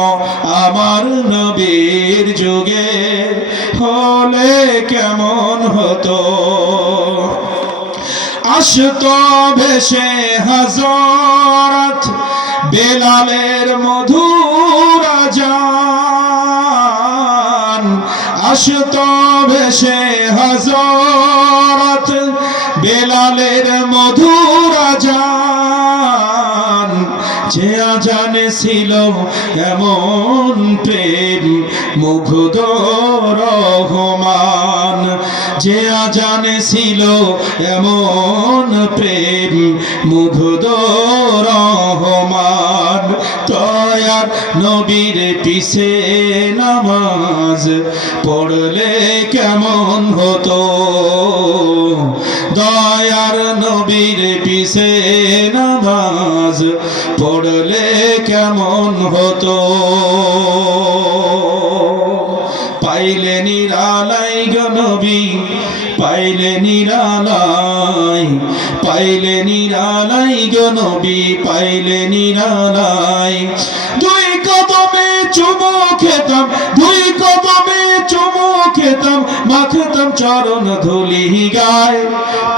আমার নবীর যুগে হলে কেমন হতো। আসতো ভেসে হযরত বেলালের মধুর আযান, আসত ভেসে হযরত বেলালের মধুর আজান, যে আজানে ছিল এমন প্রেম মুগ্ধ রহমান, যে আজানে ছিল এমন প্রেম মুগ্ধ রহমান। দয়ার নবীর পিছে নামাজ পড়লে কেমন হতো, দয়ার নবীর পিছে নামাজ পড়লে কেমন হতো। পাইলে নিরালাই গো নবী, পাইলে নিরালাই, পাইলে নিরালাই গো নবী, পাইলে নিরালাই। দুই কদমে চুমু খেতাম, দুই কদমে চুমু খেতাম, মাখতাম চরণ ধুলি গায়।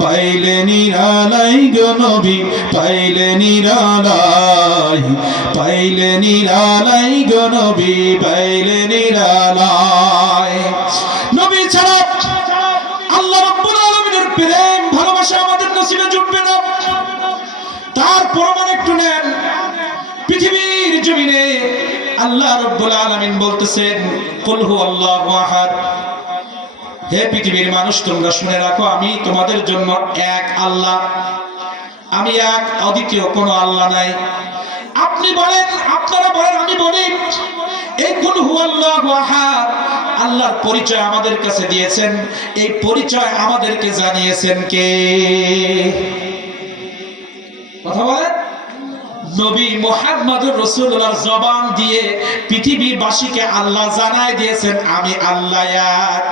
পাইলে নিরালাই গো নবী, পাইলে নিরালাই, পাইলে নিরালাই গো নবী, পাইলে নিরালাই। নবী ছাড়া আল্লাহ রাব্বুল আলামিনের প্রেম ভালোবাসা আমাদের নসিবে জুটবে না। তার প্রমাণ একটু নেন। পৃথিবীর জমিনে আল্লাহ রাব্বুল আলামিন বলতেছেন, কুল হুয়াল্লাহু আহাদ। হে পৃথিবীর মানুষ, তোমরা শুনে রাখো, আমি তোমাদের জন্য এক আল্লাহ, আমি এক, অদ্বিতীয় কোনো আল্লাহ নাই। আপনি বলেন, আপনারা বলেন, আমি বলি, এই কুল হুয়াল্লাহু আহাদ আল্লাহর পরিচয় আমাদের কাছে দিয়েছেন। এই পরিচয় আমাদেরকে জানিয়েছেন কে? কথা বলেন। নবী মুহাম্মদুর রাসূলুল্লাহর জবান দিয়ে পৃথিবীবাসীকে আল্লাহ জানায় দিয়েছেন, আমি আল্লাহ এক।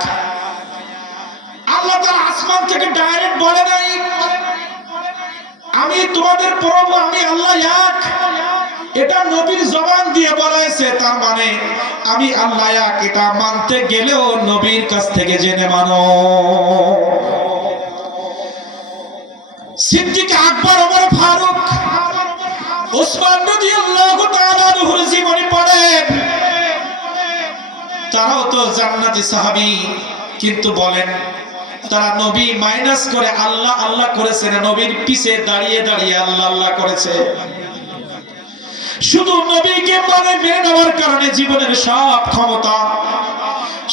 আল্লাহ তাআলা আসমান থেকে ডাইরেক্ট বলে নাই, আমি তোমাদের প্রভু, আমি আল্লাহ এক। এটা নবীর জবান দিয়ে বলা হয়েছে। তার মানে আমি আল্লাহ এক, এটা মানতে গেলেও নবীর কাছ থেকে জেনে মানো। সিদ্দিক আকবর, ওমর ফারুক, ওসমান রাদিয়াল্লাহু তাআলা আনহুর জীবনী পড়েন, তারাও তো জান্নাতি সাহাবী, কিন্তু বলেন তারা নবী মাইনাস করে আল্লাহ আল্লাহ করেছে না, নবীর পিছে দাঁড়িয়ে দাঁড়িয়ে আল্লাহ আল্লাহ করেছে। শুধু নবীকে মেনে নেওয়ার কারণে জীবনের সব ক্ষমতা,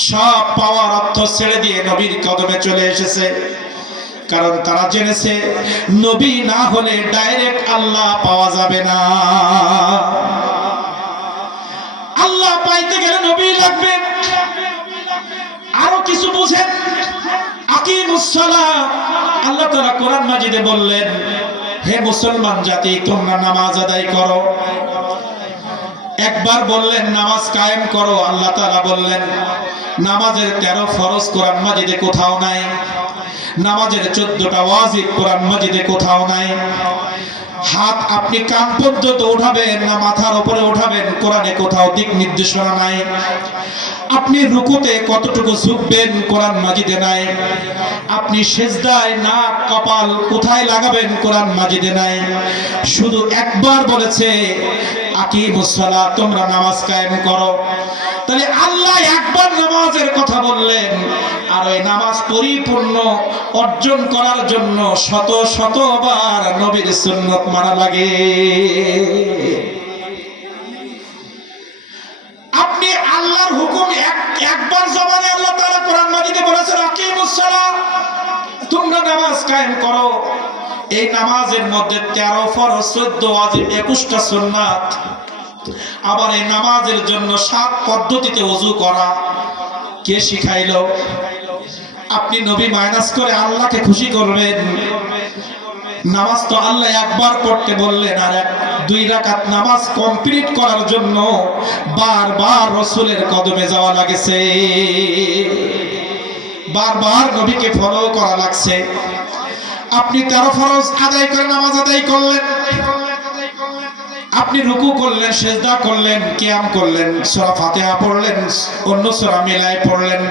সব পাওয়ার অর্থ ছেড়ে দিয়ে নবীর কদমে চলে এসেছে। কারণ তারা জেনেছে নবী না হলে ডাইরেক্ট আল্লাহ পাওয়া যাবে না। আল্লাহ পাইতে গেলে নবী লাগবে। আরো কিছু বুঝেন, আকিমুস সালাহ। আল্লাহ তাআলা কোরআন মাজিদে বললেন, হে মুসলমান জাতি, তোমরা নামাজ আদায় করো। একবার বললেন নামাজ কায়েম করো। আল্লাহ তাআলা বললেন নামাজের 13 ফরজ কোরআন মাজিদে কোথাও নাই, নামাজের 14টা ওয়াজিব কোরআন মাজিদে কোথাও নাই। হাত আপনি কান পর্যন্ত উঠাবেন না মাথার উপরে উঠাবেন, কোরআনে কোথাও দিক নির্দেশনা নাই। আপনি রুকুতে কতটুকু ঝুঁকবেন, কোরআন মাজিদে নাই। আপনি সিজদায় নাক কপাল কোথায় লাগাবেন, কোরআন মাজিদে নাই। শুধু একবার বলেছে আকিমুস সালাত, তোমরা নামাজ কায়েম করো। তাহলে আল্লাহ একবার নামাজের কথা বললেন, আর ওই নামাজ পরিপূর্ণ অর্জন করার জন্য শত শতবার নবীর সুন্নাত মানা লাগে। আপনি আল্লাহর হুকুম একবার জবানে আল্লাহ তাআলা কোরআন মাজিদে বলেছেন আকিমুস সালাত, তোমরা নামাজ কায়েম করো। এই নামাজের মধ্যে 13 ফরজ, 14 ওয়াজিব, 21টা সুন্নাত। আবার এই নামাজের জন্য 7 পদ্ধতিতে ওযু করা কে শিখাইলো? আপনি নবী মাইনাস করে আল্লাহকে খুশি করবেন। নামাজ তো আল্লাহ একবার পড়তে বললেন, আর 2 রাকাত নামাজ কমপ্লিট করার জন্য বারবার রাসূলের কদমে যাওয়া লাগেছে, বারবার নবীকে ফলো করা লাগছে। আপনি 13 ফরজ আদায় করে নামাজ আদায় করলেন, আপনি রুকু করলেন, সিজদা করলেন, কিয়াম করলেন, সূরা ফাতিহা পড়লেন, অন্য সূরা মিলায় পড়লেন,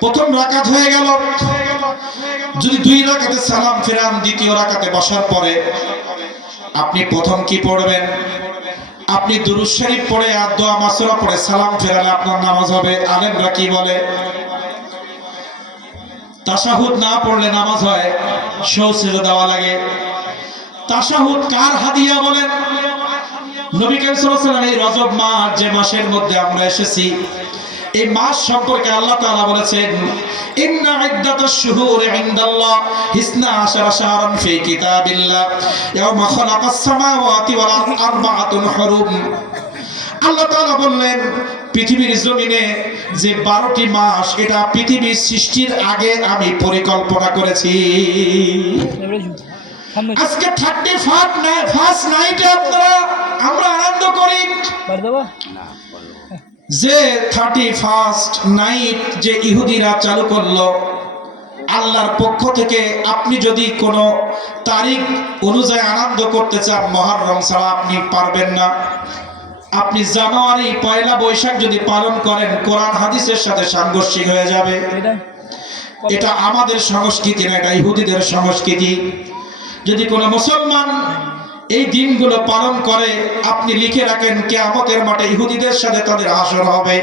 প্রথম রাকাত হয়ে গেল। যদি 2 রাকাতে সালাম ফিরান, দ্বিতীয় রাকাতে বসার পরে আপনি প্রথম কি পড়বেন? আপনি দুরূদ শরীফ পড়ে আর দোয়া মাসুরা পড়ে সালাম ফেরালে আপনার নামাজ হবে। আলেমরা কি বলে? তাশাহুদ না পড়লে নামাজ হয়, সেজদা দেওয়া লাগে। তাশাহুদ কার হাদিয়া বলেন? নবী করিম সাল্লাল্লাহু আলাইহি ওয়াসাল্লাম এই রজব মাস যে মাসের মধ্যে আমরা এসেছি, এই মাস সম্পর্কে আল্লাহ তাআলা বলেছেন, ইন্না ইদ্দাতাশ শুহুরি ইনদাল্লাহ 12 শাহরান ফি কিতাবিল্লাহ ইয়াওমা খালাকাস সামাওয়াতি ওয়াল আরবাআতুন হুরুম। আল্লাহ তাআলা বললেন, পৃথিবীর জমিনে যে 12টি মাস, এটা পৃথিবীর সৃষ্টির আগে আমি পরিকল্পনা করেছি। আজকে 31st নাইটে আমরা আনন্দ করি যে 31st নাইট যে ইহুদিরা চালু করলো। আল্লাহর পক্ষ থেকে আপনি যদি কোনো তারিখ অনুযায়ী আনন্দ করতে চান, মুহররম ছাড়া আপনি পারবেন না। আপনি জানুয়ারি 1 বৈশাখ যদি পালন করেন, কোরআন হাদিসের সাথে সাংঘর্ষিক হয়ে যাবে। এটা আমাদের সংস্কৃতি না, এটা ইহুদিদের সংস্কৃতি। যদি কোনো মুসলমান এই দিনগুলো পালন করে, আপনি লিখে রাখেন কিয়ামতের মাঠে ইহুদিদের সাথে তাদের হাসর হবে।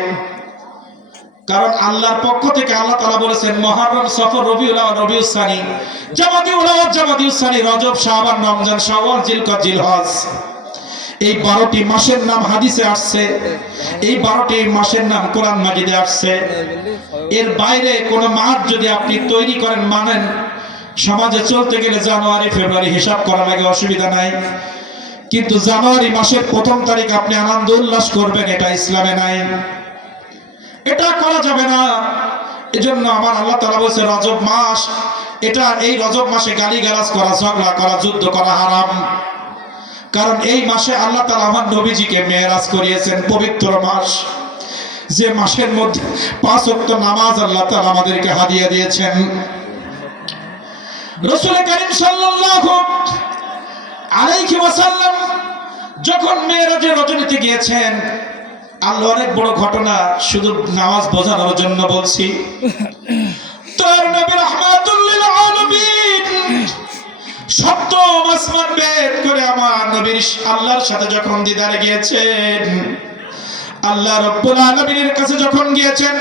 কারণ আল্লাহর পক্ষ থেকে আল্লাহ তাআলা বলেছেন, মুহররম, সফর, রবিউল আউয়াল, রবিউস সানি, জামাদিউল আউয়াল, জামাদিউস সানি, রজব, শাবান, রমজান, শাওয়াল, জিলকদ, জিলহজ, এই 12টি মাসের নাম হাদিসে আসছে। এই 12টি মাসের নাম কোরআন মাজিদে আসছে। এর বাইরে কোনো মাস যদি আপনি তৈরি করেন, মানেন, সমাজে চলতে গেলে জানুয়ারি ফেব্রুয়ারি হিসাব করা লাগে, অসুবিধা নাই। কিন্তু জানুয়ারি মাসের 1ম তারিখ আপনি আনন্দ উল্লাস করবেন, এটা ইসলামে নাই, এটা করা যাবে না। এজন্য আমার আল্লাহ তাআলা বলেছে রজব মাস, এটা এই রজব মাসে গালিগালাজ করা, ঝগড়া করা, যুদ্ধ করা হারাম। কারণ এই মাসে আল্লাহ তাআলা আমার নবীজিকে মেরাজ করিয়েছেন, পবিত্র মাস, যে মাসের মধ্যে 5 ওয়াক্ত নামাজ আল্লাহ তাআলা আমাদেরকে হাদিয়া দিয়েছেন। রাসূল করিম সাল্লাল্লাহু আলাইহি ওয়াসাল্লাম যখন মেরাজের রজনীতে গিয়েছেন, আল্লাহ অনেক বড় ঘটনা, শুধু নামাজ বোঝানোর জন্য বলছি। তার নবী রাহমাতুল লিল আলামিন সপ্তম আসমান ভেদ করে আমার নবীর আল্লাহর সাথে যখন দিদারে গিয়েছেন, আল্লাহ রাব্বুল আলামিনের কাছে যখন গিয়েছেন,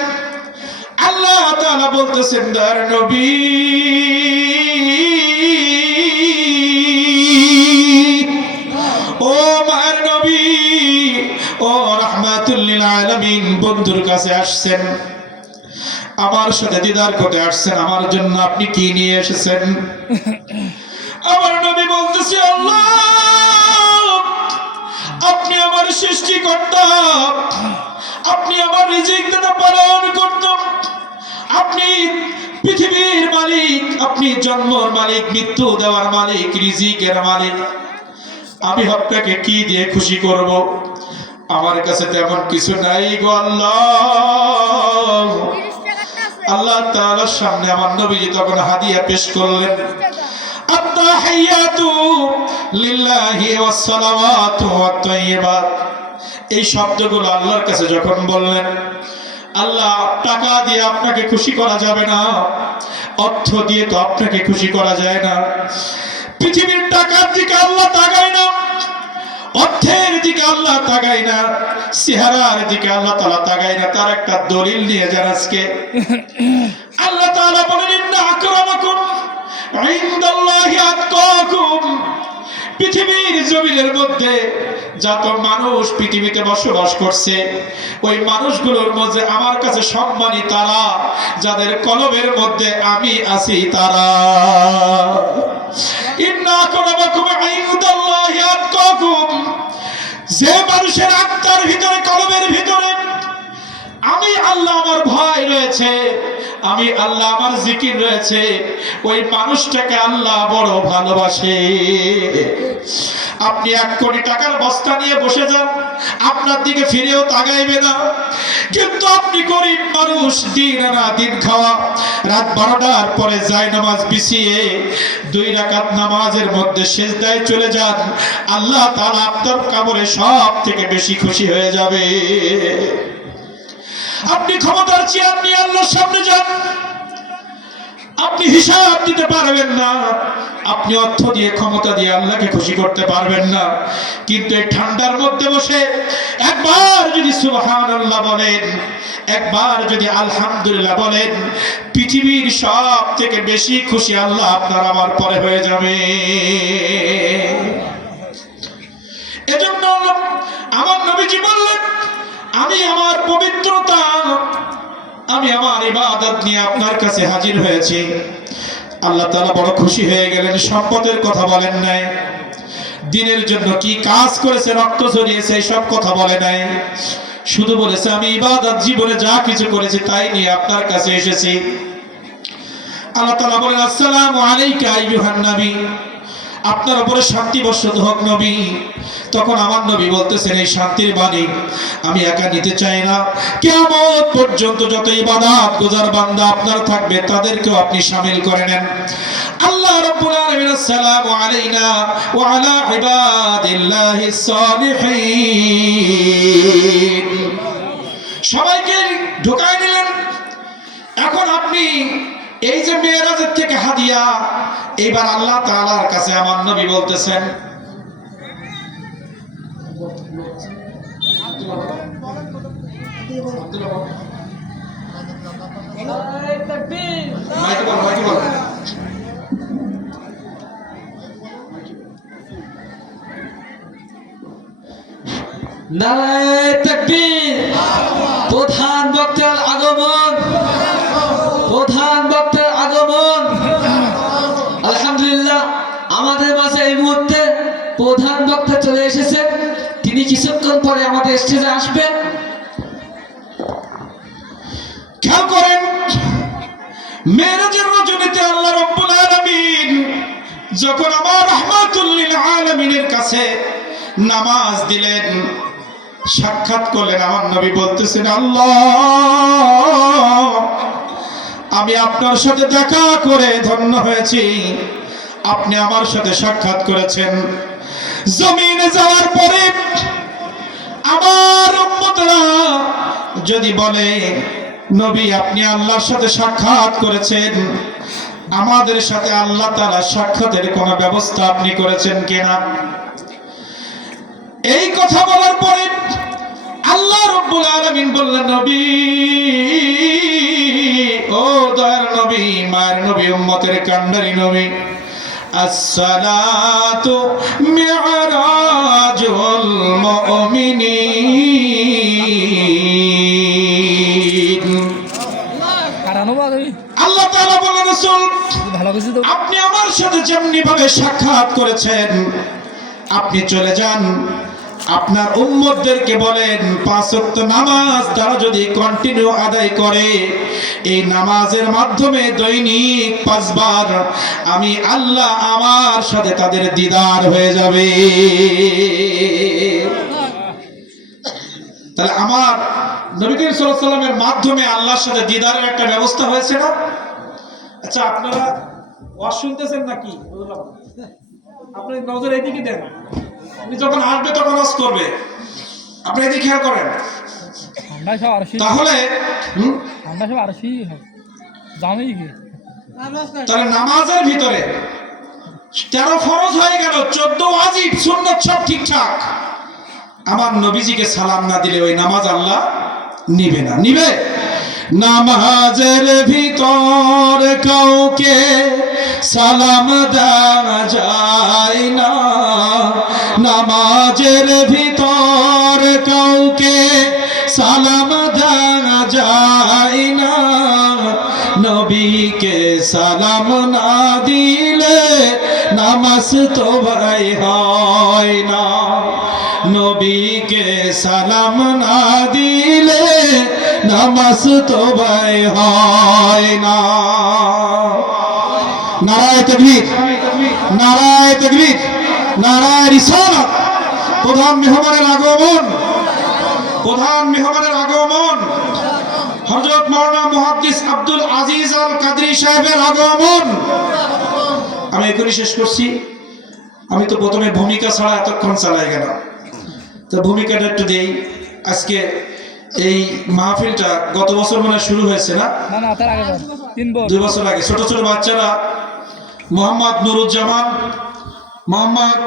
আল্লাহ তাআলা বলতেছেন, তার নবী ও মার নবী, ও রাহমাতুল লিল আলামিন বন্ধুর কাছে আসছেন, আমার সাথে দিদার করতে আসছেন, আমার জন্য আপনি কি নিয়ে এসেছেন? আমার নবী বলতেছে, আল্লাহ, আপনি আমার সৃষ্টিকর্তা, আপনি আমার রিজিক দাতা, পালন করতেন, আপনি পৃথিবীর মালিক, আপনি জন্মর মালিক, মৃত্যু দেওয়ার মালিক, রিজিকের মালিক। আমি আপনাকে কি দিয়ে খুশি করব? আমার কাছে তেমন কিছু নাই গো আল্লাহ। আল্লাহ তাআলার সামনে আমার নবীজি তখন হাদিয়া পেশ করলেন, আত-তাহিয়াতু লিল্লাহি ওয়াস সালাওয়াতু ওয়াত তাইয়্যিবাত। এই শব্দগুলো আল্লাহর কাছে যখন বললেন, আল্লাহ, টাকা দিয়ে আপনাকে খুশি করা যাবে না, অর্থ দিয়ে তো আপনাকে খুশি করা যায় না। পৃথিবীর টাকার দিকে আল্লাহ তাকায় না, অর্থের দিকে আল্লাহ তাকায় না, চেহারার দিকে আল্লাহ তাআলা তাকায় না। তার একটা দলিল নিয়ে যান আজকে। আল্লাহ তাআলা বলেন, ইন্না আকরামাকুম ইনদাল্লাহি আতকাকুম। পৃথিবীর জমিনের মধ্যে যত মানুষ পৃথিবীতে বসবাস করছে, ওই মানুষগুলোর মধ্যে আমার কাছে সম্মানী তারা, যাদের কলবের মধ্যে আমি আছি তারা। ইন্না আকরামাকুম ইনদাল্লাহি আতকাকুম। যে মানুষের আত্মার ভিতরে, কলবের ভিতরে আমি আল্লাহ, আমার ভয় রয়েছে, আমি আল্লাহ, আমার জিকির রয়েছে, ওই মানুষটাকে আল্লাহ বড় ভালোবাসে। আপনি 1 কোটি টাকার বস্তা নিয়ে বসে যান, আপনার দিকে ফিরেও তাকাইবে না। কিন্তু আপনি গরিব মানুষ, দিন আনা দিন খাওয়া, রাত 12টার পরে জায়নামাজ বিছিয়ে 2 রাকাত নামাজের মধ্যে সিজদায় চলে যান, আল্লাহ তাআলা আপনার কবরে সব থেকে বেশি খুশি হয়ে যাবে। আপনি ক্ষমতার চেয়ার নিয়ে আল্লাহর সামনে যান, আপনি হিসাব দিতে পারবেন না, আপনি অর্থ দিয়ে ক্ষমতা দিয়ে আল্লাহকে খুশি করতে পারবেন না, কিন্তু এই ঠান্ডার মধ্যে বসে একবার যদি সুবহানাল্লাহ বলেন, একবার যদি আলহামদুলিল্লাহ বলেন, পৃথিবীর সব থেকে বেশি খুশি আল্লাহ আপনার আমার পরে হয়ে যাবে। এজন্য আমার নবীজি বললেন, আমি আমার পবিত্রতা, আমি আমার ইবাদত নিয়ে আপনার কাছে হাজির হয়েছি। আল্লাহ তাআলা বড় খুশি হয়ে গেলেন। সম্পদের কথা বলেন নাই, দিনের জন্য কি কাজ করেছে, রক্ত ঝরিয়েছে, সব কথা বলে নাই, শুধু বলেছে আমি ইবাদত জীবনে যা কিছু করেছি তাই নিয়ে আপনার কাছে এসেছি। আল্লাহ তাআলা বলেন, আসসালামু আলাইকা আইয়ুহান নবী, আপনার উপরে শান্তি বর্ষিত হোক নবী। তখন আমার নবী বলতেছেন, এই শান্তির বাণী আমি একা নিতে চাই না, কিয়ামত পর্যন্ত যত ইবাদত গুজার বান্দা আপনার থাকবে তাদেরকেও আপনি শামিল করে নেন। আল্লাহ রাব্বুল আলামিন, আসসালামু আলাইনা ওয়া আলা ইবাদিল্লাহিস সালিহিন, সবাইকে ঢোকায় নিলেন। এখন আপনি এই যে মেরাজের থেকে হাদিয়া, এবার আল্লাহ তাআলার কাছে আমার নবী বলতেছেন, নারায়ে তাকবীর। প্রধান বক্তার আগমন, প্রধান বক্তার আগমন। আলহামদুলিল্লাহ, আমাদের মাঝে এই মুহূর্তে প্রধান বক্তা চলে এসেছেন। তিনি কিছুক্ষণ পরে আমাদের স্টেজে আসবেন। খেয়াল করেন, মেরাজের রজনীতে আল্লাহ রাব্বুল আলামিন যখন আমার রাহমাতুল লিল আলামিনের কাছে নামাজ দিলেন, সাক্ষাৎ করলেন, আমার নবী বলতেছেন, আল্লাহ আমি আপনার সাথে দেখা করে ধন্য হয়েছি, আপনি আমার সাথে সাক্ষাৎ করেছেন। জমিনে যাওয়ার পরে আমার উম্মতরা যদি বলে, নবী আপনি আল্লাহর সাথে সাক্ষাৎ করেছেন, আমাদের সাথে আল্লাহ তাআলা সাক্ষাতের কোন ব্যবস্থা আপনি করেছেন কিনা? এই কথা বলার পরে আল্লাহ রাব্বুল আলামিন বললেন, নবী, ও দয়ার নবী, মায়ের নবী, উম্মতের কান্ডারি নবী, আসসালাতু মি'রাজুল মুমিনিন। আল্লাহ তাআলা বলেন, রাসূল আপনি আমার সাথে যেমনি ভাবে সাক্ষাৎ করেছেন, আপনি চলে যান, আপনার উম্মতদেরকে বলেন 5 ওয়াক্ত নামাজ তারা যদি কন্টিনিউ আদায় করে, এই নামাজের মাধ্যমে দৈনিক 5 বার আমি আল্লাহ আমার সাথে তাদের দিদার হয়ে যাবে। তাহলে আমার নবী করিম সাল্লাল্লাহু আলাইহি ওয়াসাল্লামের মাধ্যমে আল্লাহর সাথে দিদারের একটা ব্যবস্থা হয়েছে না? আচ্ছা, আপনারা ওয়াজ শুনতেছেন নাকি? আপনি নজর এইদিকে দেন, আপনি যখন আসবে তখন ওয়াজ করবে, আপনি এদিকে খেয়াল করেন। তাহলে তাহলে নামাজের ভিতরে 13 ফরজ হয়ে গেল, 14 ওয়াজিব, সুন্নাত সব ঠিকঠাক। আমার নবীজিকে সালাম না দিলে ওই নামাজ আল্লাহ নিবে না। নিবে? নামাজের ভিতর কাউকে সালাম দেওয়া যায় না, নামাজের ভিতর কাউকে সালাম দেওয়া যায় না, নবীকে সালাম না দিলে নামাজ তো ভাই হয় না, নবীকে সালাম না দিলে নামাজ তো ভাই হয় না। নারায়ে তাকবীর, নারায়ে তাকবীর, নারায়ে রিসালাত। প্রধান মেহমানের আগমন, প্রধান মেহমানের আগমন, হযরত মাওলানা মুহাদ্দিস আব্দুল আজিজ আল কাদরি সাহেবের আগমন। আমি এখনই শেষ করছি। আমি তো প্রথমে ভূমিকা ছাড়া এতক্ষণ চালাই গেলাম, তো ভূমিকাটা একটু দেই। আজকে এই মাহফিলটা গত বছর মনে হয় শুরু হয়েছে না? না তার আগে 3 বছর 2 বছর আগে ছোট ছোট বাচ্চারা মোহাম্মদ নুরুজ্জামান, মোহাম্মদ